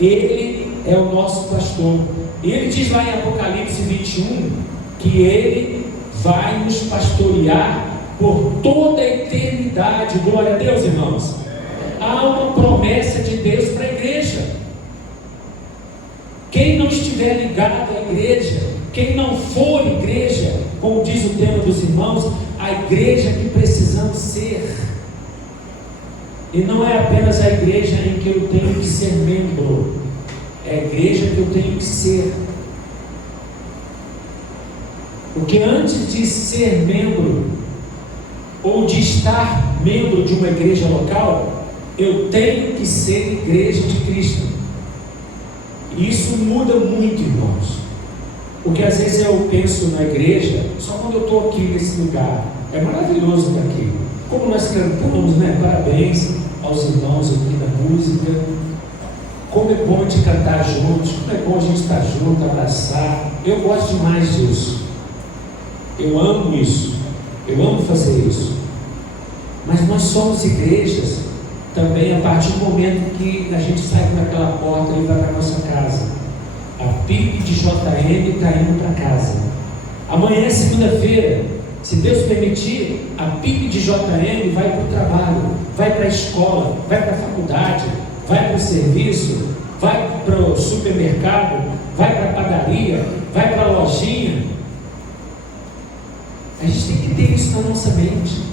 Ele é o nosso pastor. E ele diz lá em Apocalipse 21 que ele vai nos pastorear por toda a eternidade. Glória a Deus, irmãos. Há uma promessa de Deus para a igreja. Quem não estiver ligado à igreja, quem não for igreja, como diz o tema dos irmãos, a igreja que precisamos ser. E não é apenas a igreja em que eu tenho que ser membro, é a igreja que eu tenho que ser. Porque antes de ser membro, ou de estar membro de uma igreja local, eu tenho que ser igreja de Cristo. E isso muda muito, irmãos. Porque às vezes eu penso na igreja só quando eu estou aqui nesse lugar. É maravilhoso estar aqui. Como nós cantamos, né? Parabéns aos irmãos aqui da música. Como é bom de cantar juntos, como é bom a gente estar junto, abraçar. Eu gosto demais disso. Eu amo isso. Eu amo fazer isso. Mas nós somos igrejas também a partir do momento que a gente sai daquela porta e vai para a nossa casa. A PIB de JM está indo para casa. Amanhã, segunda-feira, se Deus permitir, a PIB de JM vai para o trabalho, vai para a escola, vai para a faculdade, vai para o serviço, vai para o supermercado, vai para a padaria, vai para a lojinha. A gente tem que ter isso na nossa mente.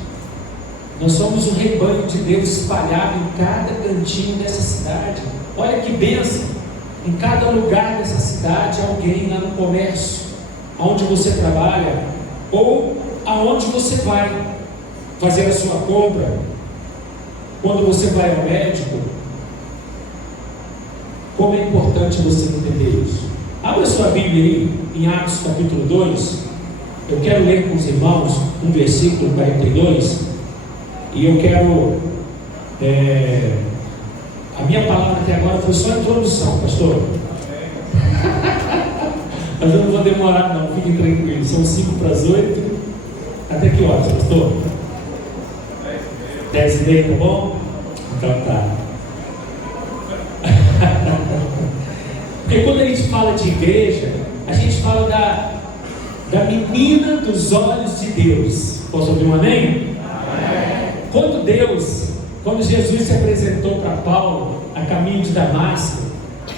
Nós somos um rebanho de Deus espalhado em cada cantinho dessa cidade. Olha que bênção! Em cada lugar dessa cidade, alguém lá no comércio, onde você trabalha, ou aonde você vai fazer a sua compra, quando você vai ao médico. Como é importante você entender isso. Abra sua Bíblia aí, em Atos capítulo 2. Eu quero ler com os irmãos um versículo 42. E eu quero... a minha palavra até agora foi só a introdução, pastor. Mas eu não vou demorar não, fiquem tranquilos. São 7:55. Até que horas, pastor? 10:30, tá bom? Então tá. Porque quando a gente fala de igreja, a gente fala da menina dos olhos de Deus. Posso ouvir um amém? Quando Jesus se apresentou para Paulo a caminho de Damasco,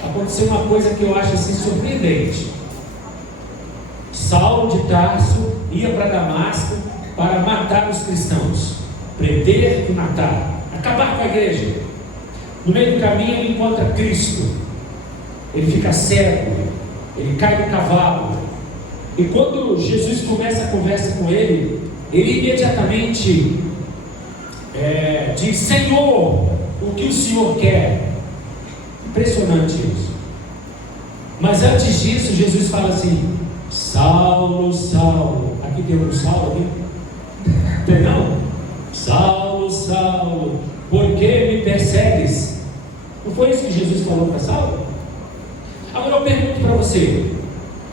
aconteceu uma coisa que eu acho assim surpreendente. Saulo de Tarso ia para Damasco para matar os cristãos, prender e matar, acabar com a igreja. No meio do caminho ele encontra Cristo, ele fica cego, ele cai do cavalo, e quando Jesus começa a conversa com ele, ele imediatamente diz: Senhor, o que o Senhor quer? Impressionante isso. Mas antes disso, Jesus fala assim: Saulo, Saulo. Aqui tem um Saulo aqui? Tem não? Saulo, Saulo, por que me persegues? Não foi isso que Jesus falou para Saulo? Agora eu pergunto para você: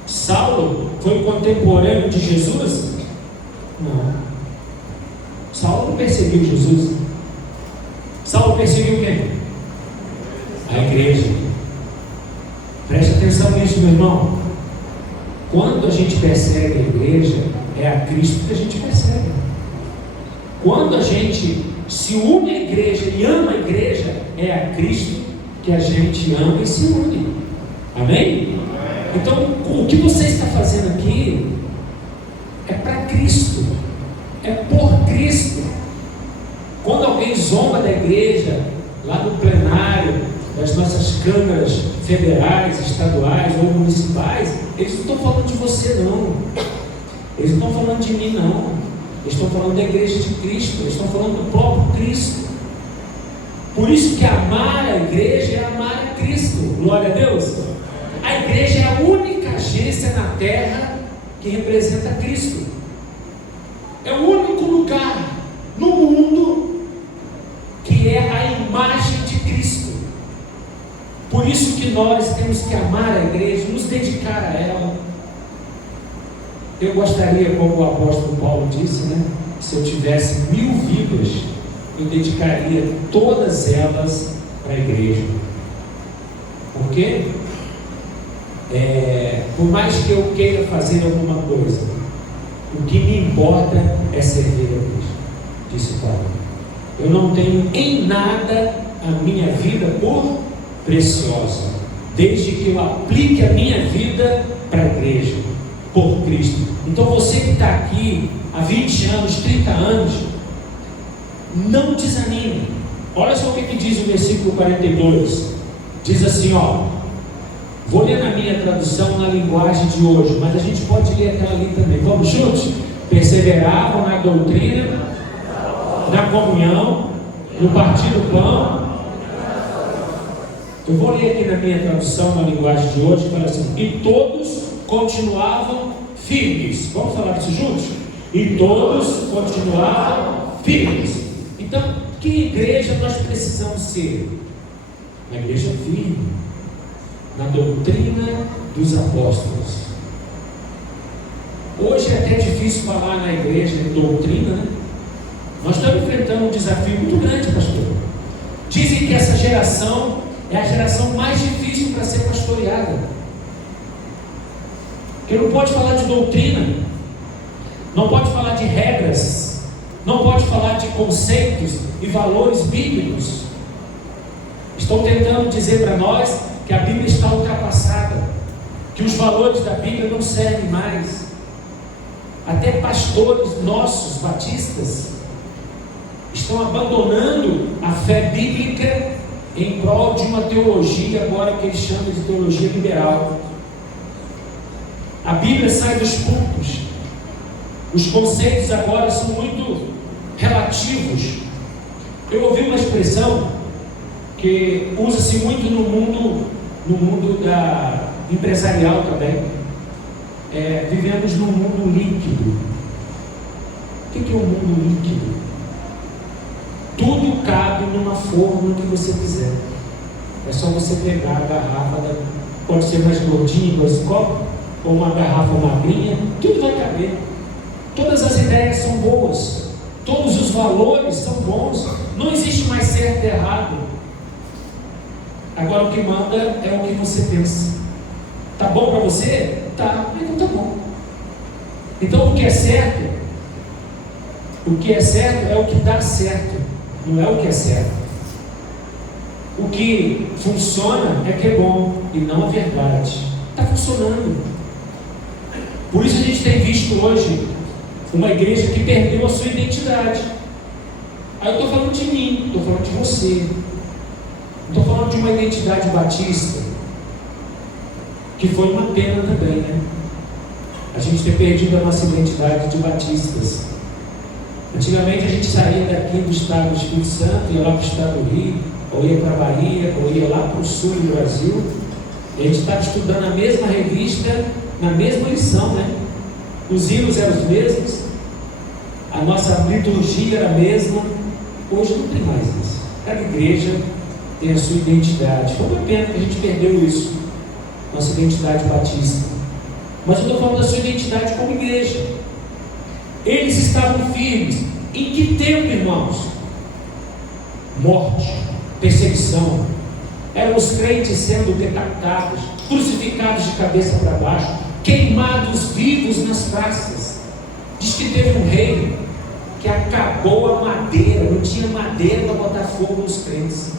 Saulo foi contemporâneo de Jesus? Não. Saulo não perseguiu Jesus. Saulo perseguiu quem? A igreja. Preste atenção nisso, meu irmão. Quando a gente persegue a igreja, é a Cristo que a gente persegue. Quando a gente se une à igreja e ama a igreja, é a Cristo que a gente ama e se une. Amém? Então, o que você está fazendo aqui é para Cristo, é por Cristo. Quando alguém zomba da igreja, lá no plenário das nossas câmaras federais, estaduais ou municipais, eles não estão falando de você não, eles não estão falando de mim não, eles estão falando da igreja de Cristo, eles estão falando do próprio Cristo. Por isso que amar a igreja é amar a Cristo. Glória a Deus. A igreja é a única agência na terra que representa Cristo. É o único lugar no mundo que é a imagem de Cristo. Por isso que nós temos que amar a igreja, nos dedicar a ela. Eu gostaria, como o apóstolo Paulo disse, né? Se eu tivesse 1000 vidas, eu dedicaria todas elas para a igreja. Por quê? Por mais que eu queira fazer alguma coisa, o que me importa é servir a Deus, disse Paulo. Eu não tenho em nada a minha vida por preciosa, desde que eu aplique a minha vida para a igreja, por Cristo. Então você que está aqui há 20 anos, 30 anos, não desanime. Olha só o que diz o versículo 42. Diz assim, ó, vou ler na minha tradução na linguagem de hoje, mas a gente pode ler aquela ali também. Vamos juntos? Perseveravam na doutrina, na comunhão, no partir do pão. Eu vou ler aqui na minha tradução na linguagem de hoje, fala assim, e todos continuavam firmes. Vamos falar isso juntos? E todos continuavam firmes. Então, que igreja nós precisamos ser? Uma igreja firme, na doutrina dos apóstolos. Hoje é até difícil falar na igreja de doutrina, né? Nós estamos enfrentando um desafio muito grande, pastor. Dizem que essa geração é a geração mais difícil para ser pastoreada. Porque não pode falar de doutrina, não pode falar de regras, não pode falar de conceitos e valores bíblicos. Estão tentando dizer para nós que a Bíblia está ultrapassada, que os valores da Bíblia não servem mais. Até pastores nossos, batistas, estão abandonando a fé bíblica em prol de uma teologia agora que eles chamam de teologia liberal. A Bíblia sai dos púlpitos. Os conceitos agora são muito relativos. Eu ouvi uma expressão que usa-se muito no mundo empresarial também. Vivemos num mundo líquido. O que é um mundo líquido? Tudo cabe numa forma que você quiser. É só você pegar a garrafa, pode ser mais gordinha, igual esse copo, ou uma garrafa magrinha, tudo vai caber. Todas as ideias são boas, todos os valores são bons, não existe mais certo e errado. Agora o que manda é o que você pensa. Tá bom para você? Tá, então tá bom. Então o que é certo é o que dá certo, não é o que é certo. O que funciona é que é bom e não a verdade. Está funcionando. Por isso a gente tem visto hoje uma igreja que perdeu a sua identidade. Aí eu estou falando de mim, estou falando de você. Estou falando de uma identidade batista, que foi uma pena também, né? A gente ter perdido a nossa identidade de batistas. Antigamente a gente saía daqui do estado do Espírito Santo, ia lá para o estado do Rio, ou ia para a Bahia, ou ia lá para o sul do Brasil, e a gente estava estudando a mesma revista, na mesma lição, né? Os hinos eram os mesmos, a nossa liturgia era a mesma. Hoje não tem mais isso. Cada igreja tem a sua identidade. Foi uma pena que a gente perdeu isso, nossa identidade batista. Mas eu estou falando da sua identidade como igreja. Eles estavam firmes. Em que tempo, irmãos? Morte, perseguição. Eram os crentes sendo decapitados, crucificados de cabeça para baixo, queimados vivos nas praças. Diz que teve um rei que acabou a madeira, não tinha madeira para botar fogo nos crentes.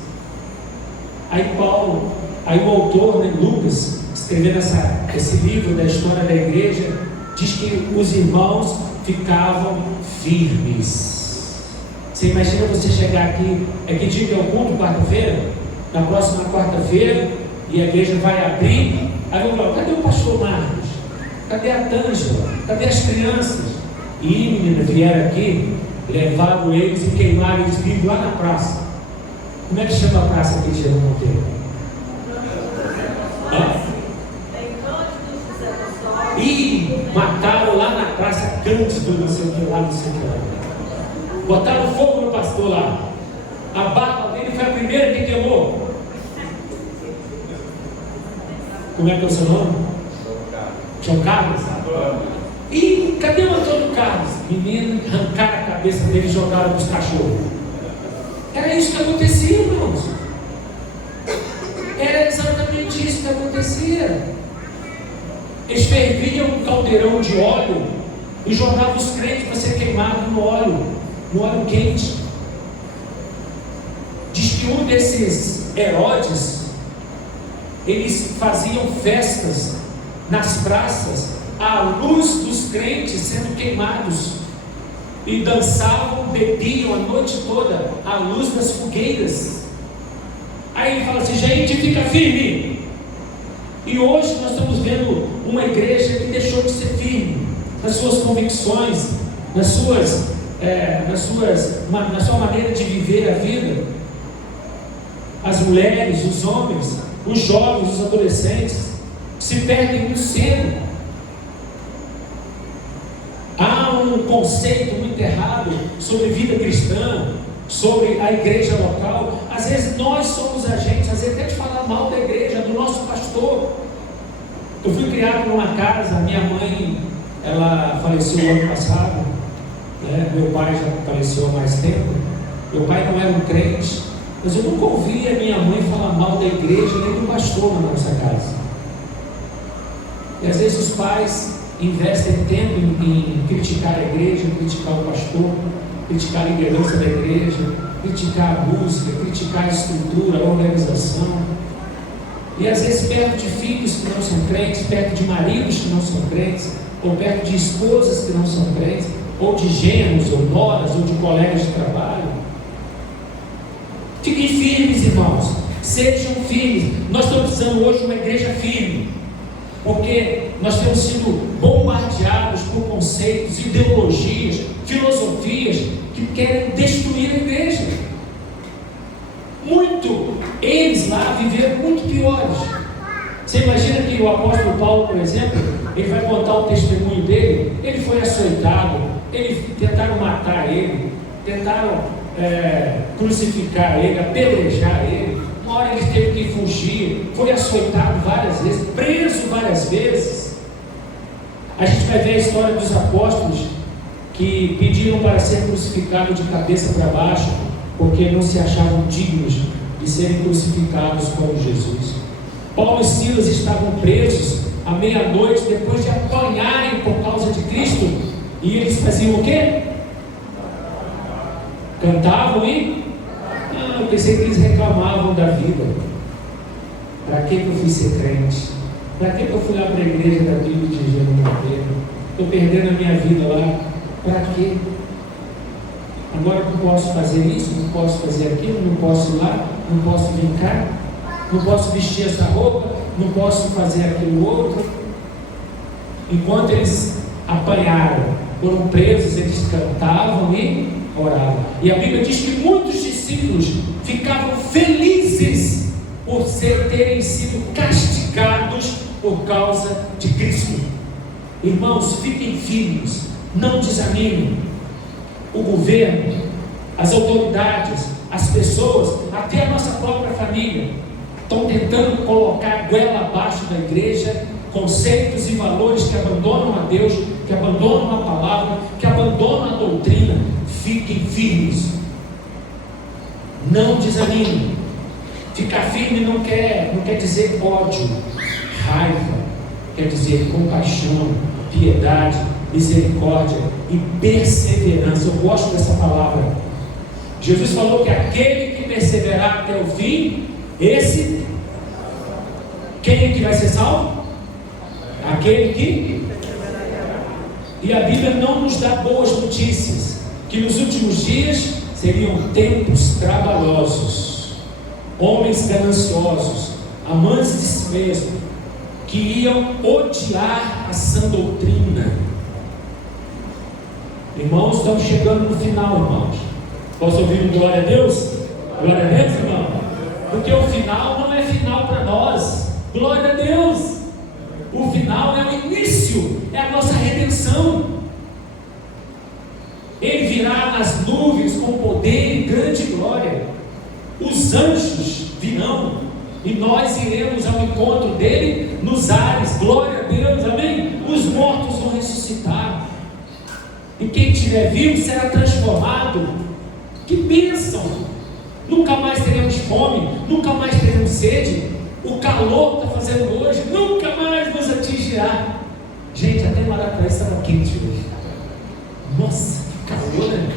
Aí o autor, né, Lucas, escrevendo esse livro da história da igreja, diz que os irmãos ficavam firmes. Você imagina você chegar aqui, que dia que é o culto? Quarta-feira? Na próxima quarta-feira, e a igreja vai abrir, aí vamos falar, cadê o pastor Marcos? Cadê a Tângela? Cadê as crianças? E menina, vieram aqui, levaram eles e queimaram eles vivos lá na praça. Como é que chama a praça aqui de Gerão Monteiro? E mataram lá na praça Cândido, não sei o que lá, não sei o que lá. Botaram fogo no pastor lá. A barba dele foi a primeira que queimou. Como é que é o seu nome? João Carlos? E cadê o Antônio Carlos? Menino, arrancaram a cabeça dele e jogaram para os cachorros. Era isso que acontecia, irmãos. Era exatamente isso que acontecia. Eles ferviam um caldeirão de óleo e jogavam os crentes para ser queimado no óleo quente. Diz que um desses Herodes, eles faziam festas nas praças à luz dos crentes sendo queimados, e dançavam, bebiam a noite toda à luz das fogueiras. Aí ele fala assim: gente, fica firme. E hoje nós estamos vendo uma igreja que deixou de ser firme nas suas convicções, na sua maneira de viver a vida. As mulheres, os homens, os jovens, os adolescentes se perdem muito cedo. Há um conceito muito errado sobre vida cristã, sobre a igreja local. Às vezes nós somos agentes, às vezes até de falar mal da igreja, do nosso pastor. Eu fui criado numa casa, minha mãe, ela faleceu ano passado, né? Meu pai já faleceu há mais tempo. Meu pai não era um crente, mas eu nunca ouvi a minha mãe falar mal da igreja nem do pastor na nossa casa. E às vezes os pais investem tempo em criticar a igreja, criticar o pastor, criticar a liderança da igreja, criticar a música, criticar a estrutura, a organização. E às vezes perto de filhos que não são crentes, perto de maridos que não são crentes, ou perto de esposas que não são crentes, ou de genros, ou noras, ou de colegas de trabalho. Fiquem firmes, irmãos, sejam firmes. Nós estamos precisando hoje de uma igreja firme, porque nós temos sido bombardeados por conceitos, ideologias, filosofias que querem destruir a igreja. Eles lá viveram muito piores. Você imagina que o apóstolo Paulo, por exemplo, ele vai contar o testemunho dele. Ele foi açoitado, tentaram matar ele, tentaram crucificar ele, apedrejar ele. Uma hora ele teve que fugir, foi açoitado várias vezes, preso várias vezes. A gente vai ver a história dos apóstolos que pediram para ser crucificados de cabeça para baixo, porque não se achavam dignos de serem crucificados como Jesus. Paulo e Silas estavam presos à meia-noite, depois de apanharem por causa de Cristo, e eles faziam o quê? Cantavam e... eu pensei que eles reclamavam da vida. Para que eu fui ser crente? Para que eu fui lá para a igreja da Bíblia de Jesus Monteiro? Estou perdendo a minha vida lá. Para quê? Agora não posso fazer isso, não posso fazer aquilo, não posso ir lá, não posso vir cá, não posso vestir essa roupa, não posso fazer aquilo outro. Enquanto eles apanharam, foram presos, eles cantavam e oravam. E a Bíblia diz que muitos discípulos ficavam felizes por terem sido castigados por causa de Cristo. Irmãos, fiquem firmes, não desanimem. O governo, as autoridades, as pessoas, até a nossa própria família, estão tentando colocar a goela abaixo da igreja conceitos e valores que abandonam a Deus, que abandonam a palavra, que abandonam a doutrina. Fiquem firmes, não desanimem. Ficar firme não quer dizer ódio, raiva, quer dizer compaixão, piedade, misericórdia e perseverança. Eu gosto dessa palavra. Jesus falou que aquele que perseverar até o fim, esse, quem é que vai ser salvo? Aquele que... E a Bíblia não nos dá boas notícias, que nos últimos dias seriam tempos trabalhosos, homens gananciosos, amantes de si mesmo, que iam odiar a sã doutrina. Irmãos, estamos chegando no final, irmãos. Posso ouvir um glória a Deus? Glória a Deus, irmão? Porque o final não é final para nós. Glória a Deus! O final é o início, é a nossa redenção. Ele virá nas nuvens com poder e grande glória. Os anjos virão, e nós iremos ao encontro dele nos ares. Glória a Deus, amém? Os mortos vão ressuscitar, e quem estiver vivo será transformado. Que bênção! Nunca mais teremos fome, nunca mais teremos sede. O calor que está fazendo hoje nunca mais nos atingirá. Gente, até Maracanaú estava quente hoje. Nossa, que calor, né?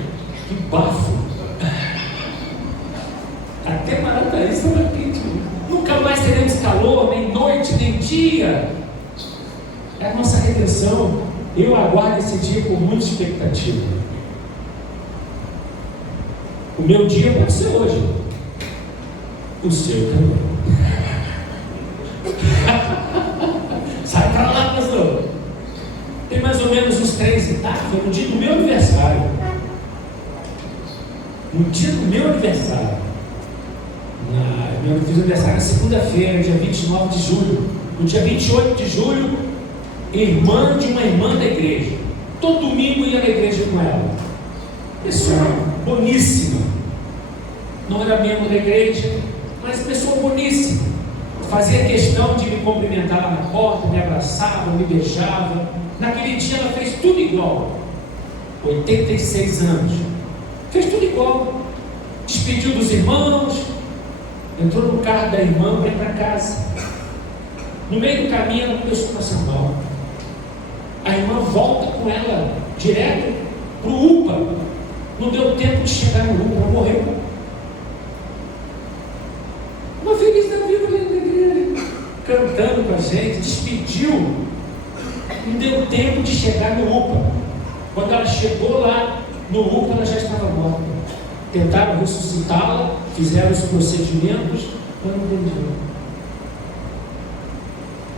Que bafo. Até Maracanaú estava quente hoje. Nunca mais teremos calor, nem noite, nem dia. É a nossa redenção. Eu aguardo esse dia com muita expectativa. O meu dia pode ser hoje, o seu também. Sai pra lá, pastor. Tem mais ou menos uns 3 foi no dia do meu aniversário. No dia do meu aniversário. Eu fiz aniversário na segunda-feira, dia 29 de julho. No dia 28 de julho, irmã de uma irmã da igreja. Todo domingo ia na igreja com ela. Pessoa boníssima. Não era membro da igreja, mas pessoa boníssima. Fazia questão de me cumprimentar lá na porta, me abraçava, me beijava. Naquele dia ela fez tudo igual. 86 anos. Fez tudo igual. Despediu dos irmãos, entrou no carro da irmã para ir para casa. No meio do caminho ela começou a passar mal. A irmã volta com ela direto para o UPA. Não deu tempo de chegar no UPA, ela morreu. Uma feliz da vida ali na igreja, cantando com a gente, despediu. Não deu tempo de chegar no UPA. Quando ela chegou lá no UPA, ela já estava morta. Tentaram ressuscitá-la, fizeram os procedimentos, mas não deu jeito.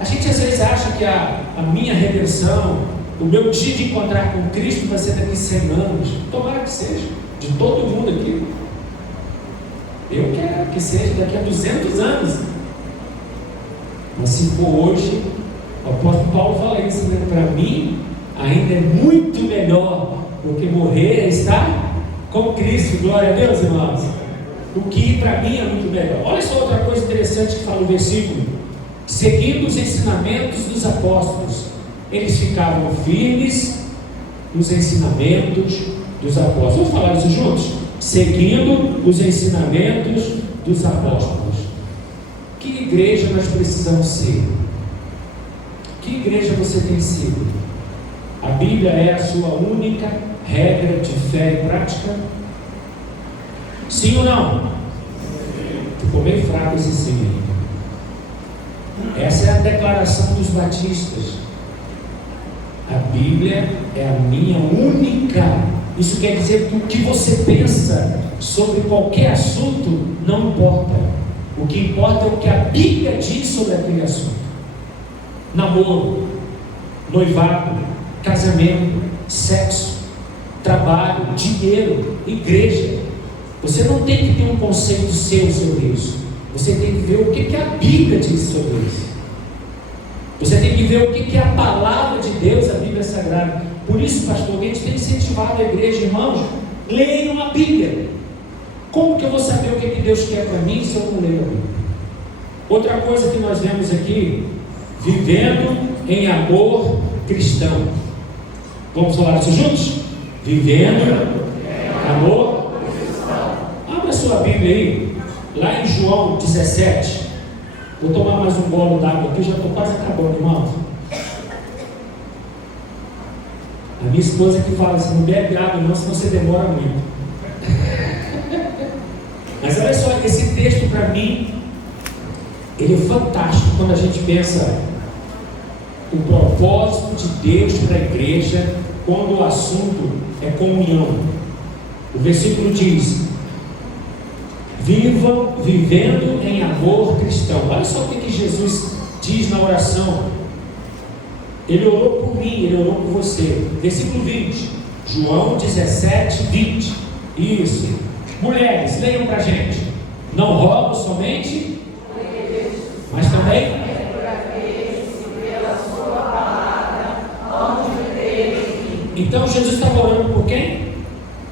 A gente às vezes acha que a minha redenção, o meu dia de encontrar com Cristo vai ser daqui a 100 anos. Tomara que seja, de todo mundo aqui. Eu quero que seja daqui a 200 anos. Mas se for hoje, o apóstolo Paulo fala isso, né? Para mim, ainda é muito melhor, porque morrer é estar com Cristo. Glória a Deus, irmãos. O que para mim é muito melhor. Olha só outra coisa interessante que fala o versículo. Seguindo os ensinamentos dos apóstolos, eles ficavam firmes nos ensinamentos dos apóstolos. Vamos falar isso juntos? Seguindo os ensinamentos dos apóstolos. Que igreja nós precisamos ser? Que igreja você tem sido? A Bíblia é a sua única regra de fé e prática? Sim ou não? Ficou bem fraco esse sim. Essa é a declaração dos batistas. A Bíblia é a minha única. Isso quer dizer que o que você pensa sobre qualquer assunto não importa. O que importa é o que a Bíblia diz sobre aquele assunto. Namoro, noivado, casamento, sexo, trabalho, dinheiro, igreja. Você não tem que ter um conceito seu sobre isso. Você tem que ver o que a Bíblia diz sobre isso. Você tem que ver o que é a palavra de Deus, a Bíblia Sagrada. Por isso, pastor, a gente tem incentivado a igreja, irmãos, leiam a Bíblia. Como que eu vou saber o que Deus quer para mim se eu não leio a Bíblia? Outra coisa que nós vemos aqui, vivendo em amor cristão. Vamos falar isso juntos? Vivendo em amor cristão. Abra sua Bíblia aí, lá em João 17. Vou tomar mais um gole d'água aqui, já estou quase acabando, irmão. A minha esposa que fala assim, não bebe água não, senão você demora muito. Mas olha só, esse texto para mim, ele é fantástico quando a gente pensa o propósito de Deus para a igreja, quando o assunto é comunhão. O versículo diz: vivam vivendo em amor cristão. Olha só o que Jesus diz na oração. Ele orou por mim, ele orou por você. Versículo 20, João 17, 20. Isso. Mulheres, leiam para a gente. Não rogo somente, mas também Então Jesus estava orando por quem?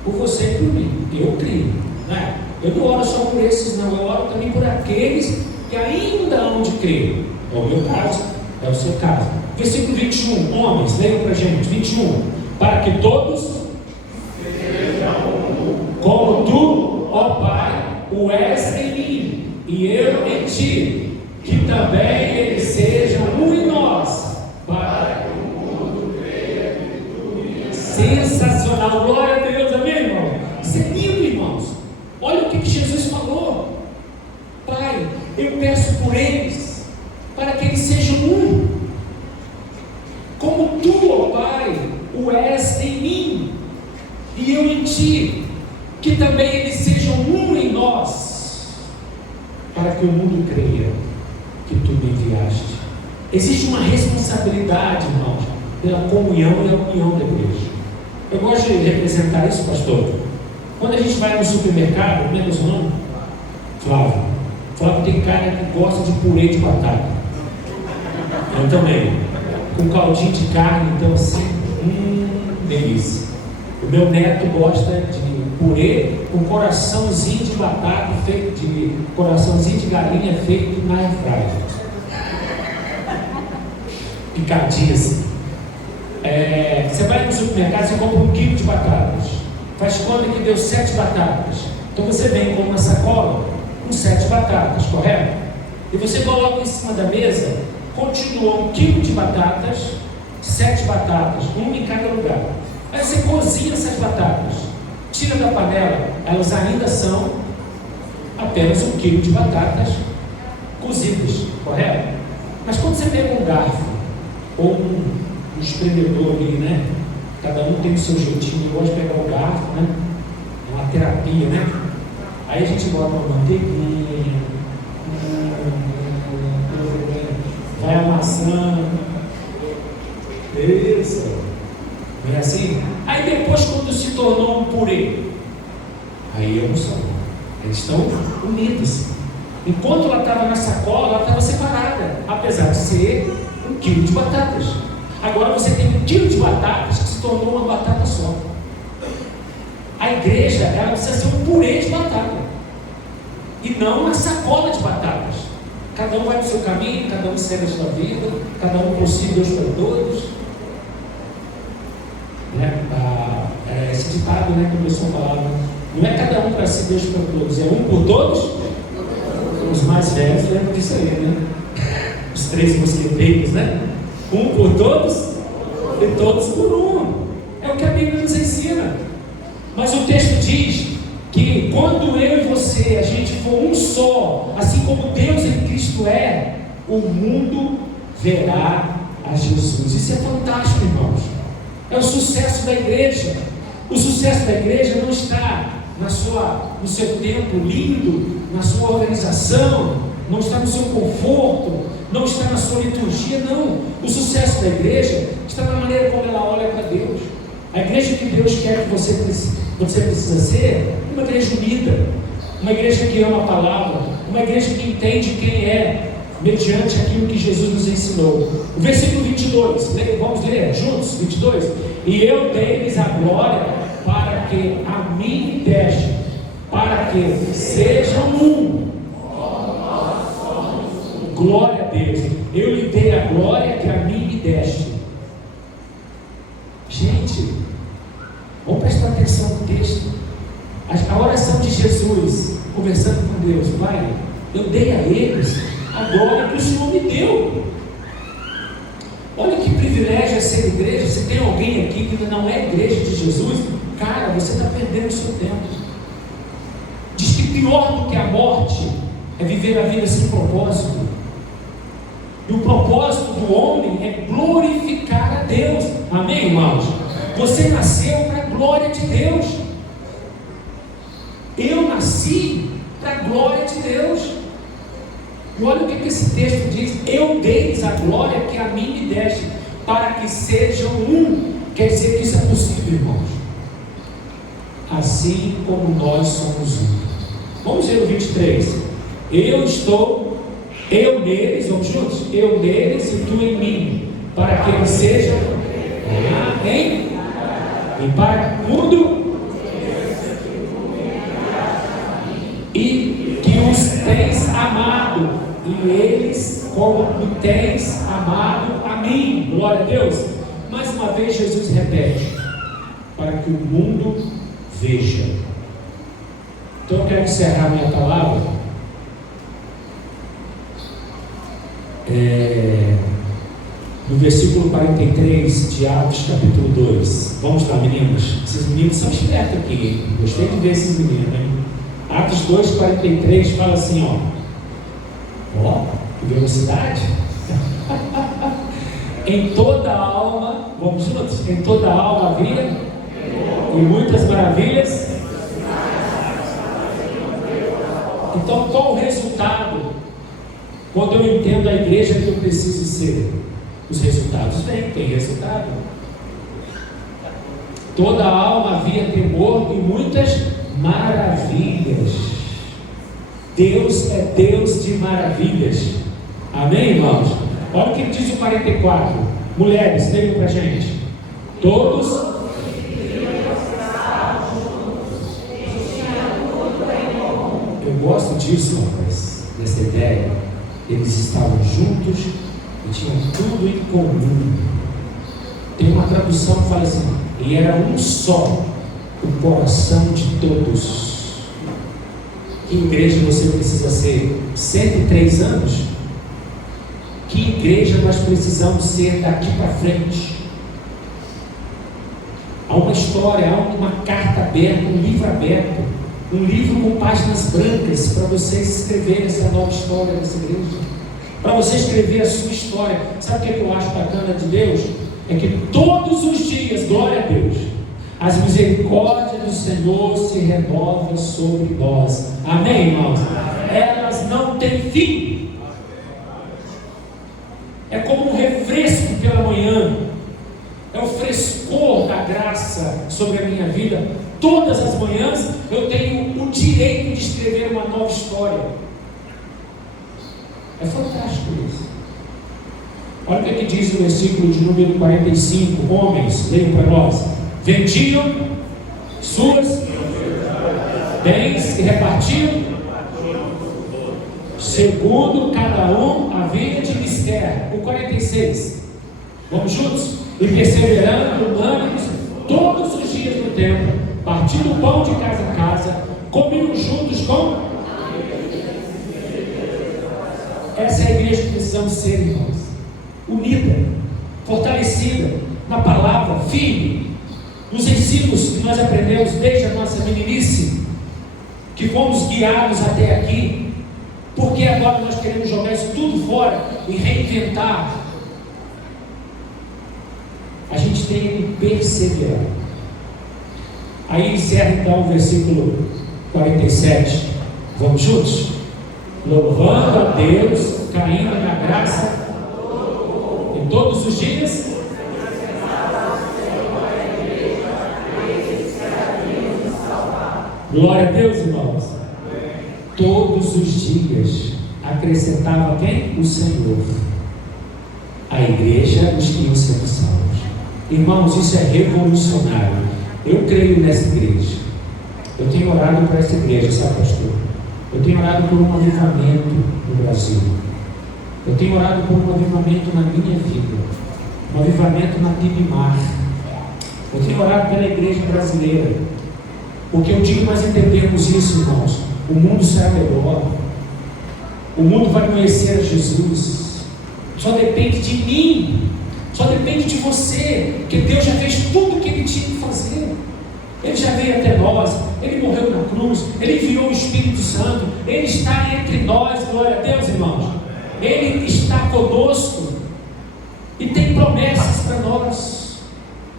Por você e por mim. Eu creio, né? Eu não oro só por esses, não. Eu oro também por aqueles que que ainda hão de crer. É o meu caso, é o seu caso. Versículo 21, homens, leiam para a gente, 21. Para que todos sejam um, como tu, ó Pai, o és em mim, e eu em ti, que também eles sejam um em nós, para que o mundo creia que tu me enviaste. Sensacional, glória a Deus, amém, irmão? Isso é lindo, irmãos. Olha o que Jesus falou. Pai, eu peço por eles, para que eles sejam um, como tu, ó Pai, o és em mim, e eu em ti, que também eles sejam um em nós, para que o mundo creia que tu me enviaste. Existe uma responsabilidade, irmãos, pela comunhão e a união da igreja. Eu gosto de representar isso, pastor. Quando a gente vai no supermercado, menos o nome? Flávio. Flávio tem cara que gosta de purê de batata. Eu também. Com caldinho de carne, então assim, delícia. O meu neto gosta de purê com coraçãozinho de batata feito de coraçãozinho de galinha feito na airfryer. Picadinho assim. Você vai no supermercado, você compra 1 quilo de batatas. Faz conta que deu 7 batatas. Então você vem com uma sacola com 7 batatas, correto? E você coloca em cima da mesa, continua 1 quilo de batatas, 7 batatas, uma em cada lugar. Aí você cozinha essas batatas, tira da panela, elas ainda são apenas 1 quilo de batatas cozidas, correto? Mas quando você pega um garfo ou um espremedor ali, né? Cada um tem o seu jeitinho. Eu gosto de pegar o garfo, né? É uma terapia, né? Aí a gente bota uma manteiguinha, vai amassando. Isso. Não é assim? Aí depois, quando se tornou um purê, aí eu não sou. Eles estão unidos. Enquanto ela estava na sacola, ela estava separada, apesar de ser 1 quilo de batatas. Agora você tem 1 quilo de batatas que se tornou uma batata só. A igreja, ela precisa ser um purê de batata e não uma sacola de batatas. Cada um vai para o seu caminho, cada um segue a sua vida, cada um por si, Deus para todos. Esse ditado, né, que o pessoal falava, não é cada um para si, Deus para todos, é um por todos. Os mais velhos lembram disso aí, né? Os 3 mosqueteiros, né? Um por todos e todos por um. É o que a Bíblia nos ensina. Mas o texto diz que quando eu e você, a gente for um só, assim como Deus em Cristo é, o mundo verá a Jesus. Isso é fantástico, irmãos. É o sucesso da igreja. O sucesso da igreja não está no seu tempo lindo, na sua organização, não está no seu conforto, não está na sua liturgia, não. O sucesso da igreja está na maneira como ela olha para Deus. A igreja que Deus quer que você precisa ser uma igreja unida, uma igreja que ama a palavra, uma igreja que entende quem é, mediante aquilo que Jesus nos ensinou. O versículo 22, vamos ler juntos, 22. E eu dei-lhes a glória para que a mim deste, para que sejam um. Glória a Deus. Eu lhe dei a glória que a mim me deste. Gente, vamos prestar atenção no texto. A oração de Jesus, conversando com Deus: Pai, eu dei a eles a glória que o Senhor me deu. Olha que privilégio é ser igreja. Se tem alguém aqui que não é igreja de Jesus, cara, você está perdendo o seu tempo. Diz que pior do que a morte é viver a vida sem propósito. E o propósito do homem é glorificar a Deus. Amém, irmãos? Você nasceu para a glória de Deus. Eu nasci para a glória de Deus. E olha o que esse texto diz: eu dei-lhes a glória que a mim me deste, para que sejam um. Quer dizer que isso é possível, irmãos. Assim como nós somos um. Vamos ver o 23. Eu neles, vamos juntos? Eu neles e tu em mim, para que eles sejam amém? E para o mundo, e que os tens amado, e eles como me tens amado a mim. Glória a Deus. Mais uma vez Jesus repete, para que o mundo veja. Então eu quero encerrar minha palavra no versículo 43 de Atos capítulo 2. Vamos lá, meninos. Esses meninos são espertos aqui, hein? Gostei de ver esses meninos, hein? Atos 2:43 fala assim, ó, que velocidade. Em toda a alma, vamos juntos? Em toda a alma havia e muitas maravilhas. Então, qual o resultado quando eu entendo a igreja que eu preciso ser? Os resultados tem resultado. Toda a alma havia temor e muitas maravilhas. Deus é Deus de maravilhas. Amém, irmãos? Olha o que diz o 44. Mulheres, leiam para a gente. Todos eu gosto disso, rapaz, dessa ideia. Eles estavam juntos e tinham tudo em comum. Tem uma tradução que fala assim: e era um só o coração de todos. Que igreja você precisa ser? 103 anos? Que igreja nós precisamos ser daqui para frente? Há uma história, há uma carta aberta, um livro aberto, um livro com páginas brancas para vocês escreverem essa nova história dessa igreja, para você escrever a sua história. Sabe o que eu acho bacana de Deus? É que todos os dias, glória a Deus, as misericórdias do Senhor se renovam sobre nós. Amém, irmãos? Elas não têm fim. É como um refresco pela manhã. É o frescor da graça sobre a minha vida. Todas as manhãs eu tenho o direito de escrever uma nova história. É fantástico isso. Olha o que diz o versículo de número 45. Homens, leiam para nós. Vendiam suas bens e repartiam segundo cada um havia de mister. O 46. Vamos juntos? E perseverando, unânimes, todos os dias no templo, partindo o pão de casa em casa, comiam juntos com. Essa é a igreja que precisamos ser, irmãos. Unida, fortalecida na palavra, firme, nos ensinos que nós aprendemos desde a nossa meninice, que fomos guiados até aqui, porque agora nós queremos jogar isso tudo fora e reinventar. A gente tem que perseverar. Aí encerra então o versículo 47. Vamos juntos? Louvando a Deus, caindo na graça em todos os dias. Glória a Deus, irmãos. Todos os dias acrescentava quem? O Senhor. A igreja, os que iam sendo salvos. Irmãos, isso é revolucionário. Eu creio nessa igreja. Eu tenho orado para essa igreja, sabe, pastor? Eu tenho orado por um avivamento no Brasil. Eu tenho orado por um avivamento na minha vida. Um avivamento na PIBMAR. Eu tenho orado pela igreja brasileira. Porque eu digo, nós entendemos isso, irmãos. O mundo será melhor. O mundo vai conhecer a Jesus. Só depende de mim. Só depende de você. Porque Deus já fez tudo o que Ele tinha que fazer. Ele já veio até nós. Ele morreu na cruz. Ele enviou o Espírito Santo. Ele está entre nós. Glória a Deus, irmãos. Ele está conosco. E tem promessas para nós.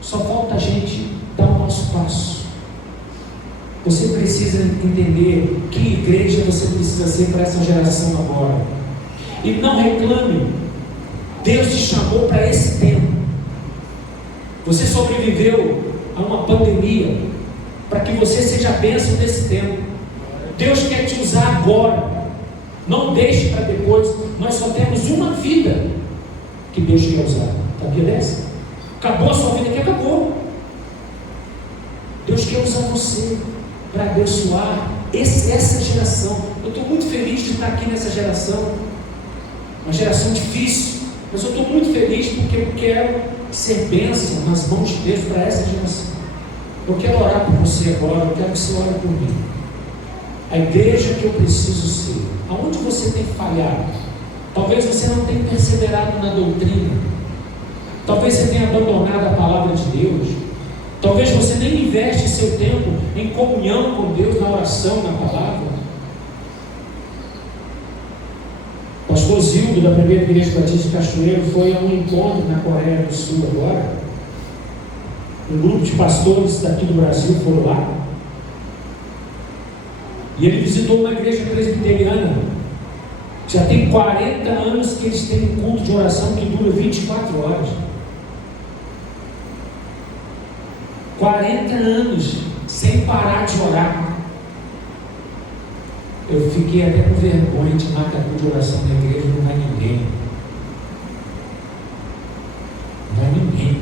Só falta a gente dar o nosso passo. Você precisa entender que igreja você precisa ser para essa geração agora. E não reclame. Deus te chamou para esse tempo. Você sobreviveu a uma pandemia para que você seja bênção nesse tempo. Deus quer te usar agora. Não deixe para depois. Nós só temos uma vida que Deus quer usar. Sabia dessa? Acabou a sua vida aqui, acabou. Deus quer usar você para abençoar essa geração. Eu estou muito feliz de estar aqui nessa geração. uma geração difícil, mas eu estou muito feliz porque eu quero ser bênção nas mãos de Deus para essa geração. Eu quero orar por você agora, eu quero que você ore por mim. A igreja que eu preciso ser. Aonde você tem falhado? Talvez você não tenha perseverado na doutrina. Talvez você tenha abandonado a palavra de Deus. Talvez você nem investe seu tempo em comunhão com Deus, na oração, na palavra. O pastor Zildo, da primeira igreja batista de Cachoeiro, foi a um encontro na Coreia do Sul agora. Um grupo de pastores daqui do Brasil foram lá. E ele visitou uma igreja presbiteriana. Já tem 40 anos que eles têm um culto de oração que dura 24 horas. 40 anos sem parar de orar. Eu fiquei até com vergonha de marcar culto de oração na igreja, não vai ninguém. Não vai ninguém.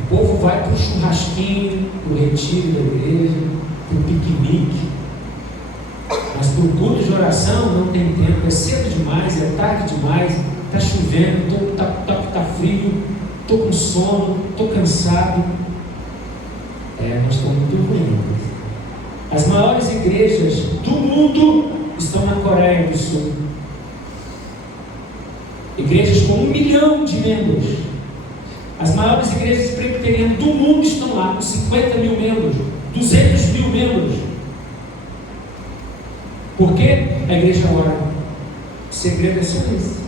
O povo vai para o churrasquinho, para o retiro da igreja, para o piquenique. Mas para o culto de oração não tem tempo, é cedo demais, é tarde demais, está chovendo, está frio, estou com sono, estou cansado. Nós estamos muito ruins. As maiores igrejas do mundo estão na Coreia do Sul. Igrejas com 1 milhão de membros. As maiores igrejas presbiterianas do mundo estão lá, com 50 mil membros, 200 mil membros. Por quê? A igreja ora. O segredo é só isso.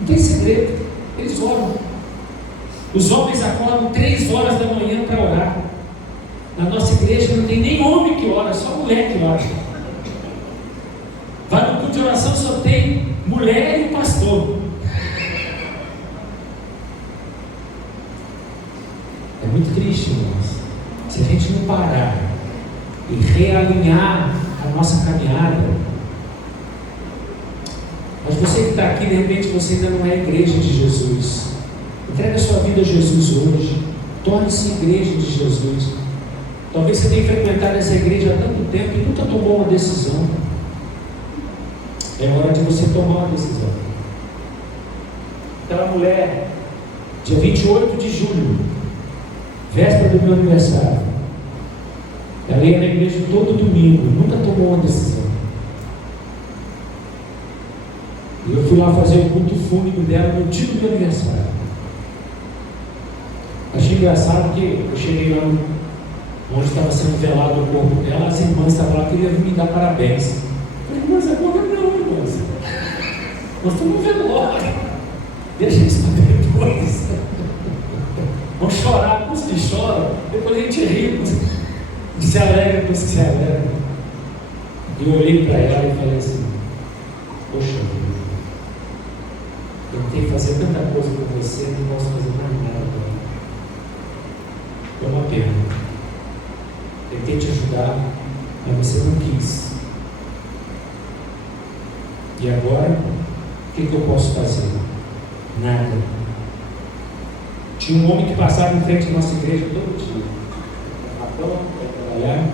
Não tem segredo. Eles oram. Os homens acordam 3 horas da manhã para orar. Na nossa igreja não tem nem homem que ora, só mulher que ora. Vai no culto de oração, só tem mulher e pastor. É muito triste, irmãos. Se a gente não parar e realinhar a nossa caminhada. Mas você que está aqui, de repente você ainda não é igreja de Jesus. Entrega a sua vida a Jesus hoje. Torne-se igreja de Jesus. Talvez você tenha frequentado essa igreja há tanto tempo e nunca tomou uma decisão. É hora de você tomar uma decisão. Aquela mulher, dia 28 de julho, véspera do meu aniversário, ela ia na igreja todo domingo, nunca tomou uma decisão. E eu fui lá fazer o culto fúnebre dela no dia do meu aniversário. Achei engraçado que eu cheguei lá onde estava sendo velado o corpo dela, as irmãs estavam lá, queriam me dar parabéns. Eu falei, irmãs, agora não, irmãs. Nós estamos no velório. Deixa isso para depois. Vamos chorar com os que choram, depois a gente ri, se alegra com os que se alegram. E eu olhei para ela e falei assim, poxa vida, eu tentei fazer tanta coisa com você, não posso fazer mais nada. Foi uma pena. Tentei te ajudar, mas você não quis. E agora, o que eu posso fazer? Nada. Tinha um homem que passava em frente à nossa igreja todo dia. Para trabalhar.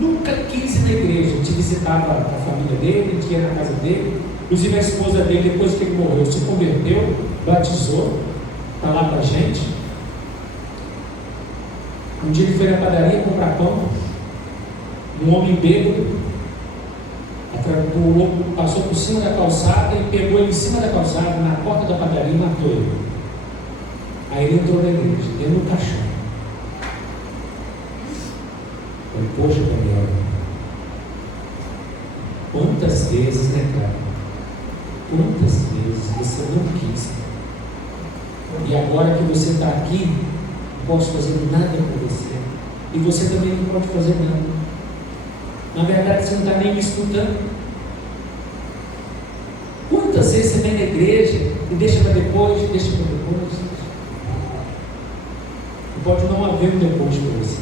Nunca quis ir na igreja. A gente visitava a família dele, a gente ia na casa dele. Inclusive a esposa dele, depois que ele morreu, se converteu, batizou, está lá com a gente. Um dia ele foi na padaria comprar pão. Um homem bêbado passou por cima da calçada e pegou ele em cima da calçada, na porta da padaria, e matou ele. Aí ele entrou na igreja, dentro do caixão. Falei, poxa, Daniel, quantas vezes, né, cara? Quantas vezes você não quis? E agora que você está aqui, não posso fazer nada por você. E você também não pode fazer nada. Na verdade, você não está nem me escutando. Quantas vezes você vem na igreja e deixa para depois, deixa para depois? Não pode não haver um depois para você.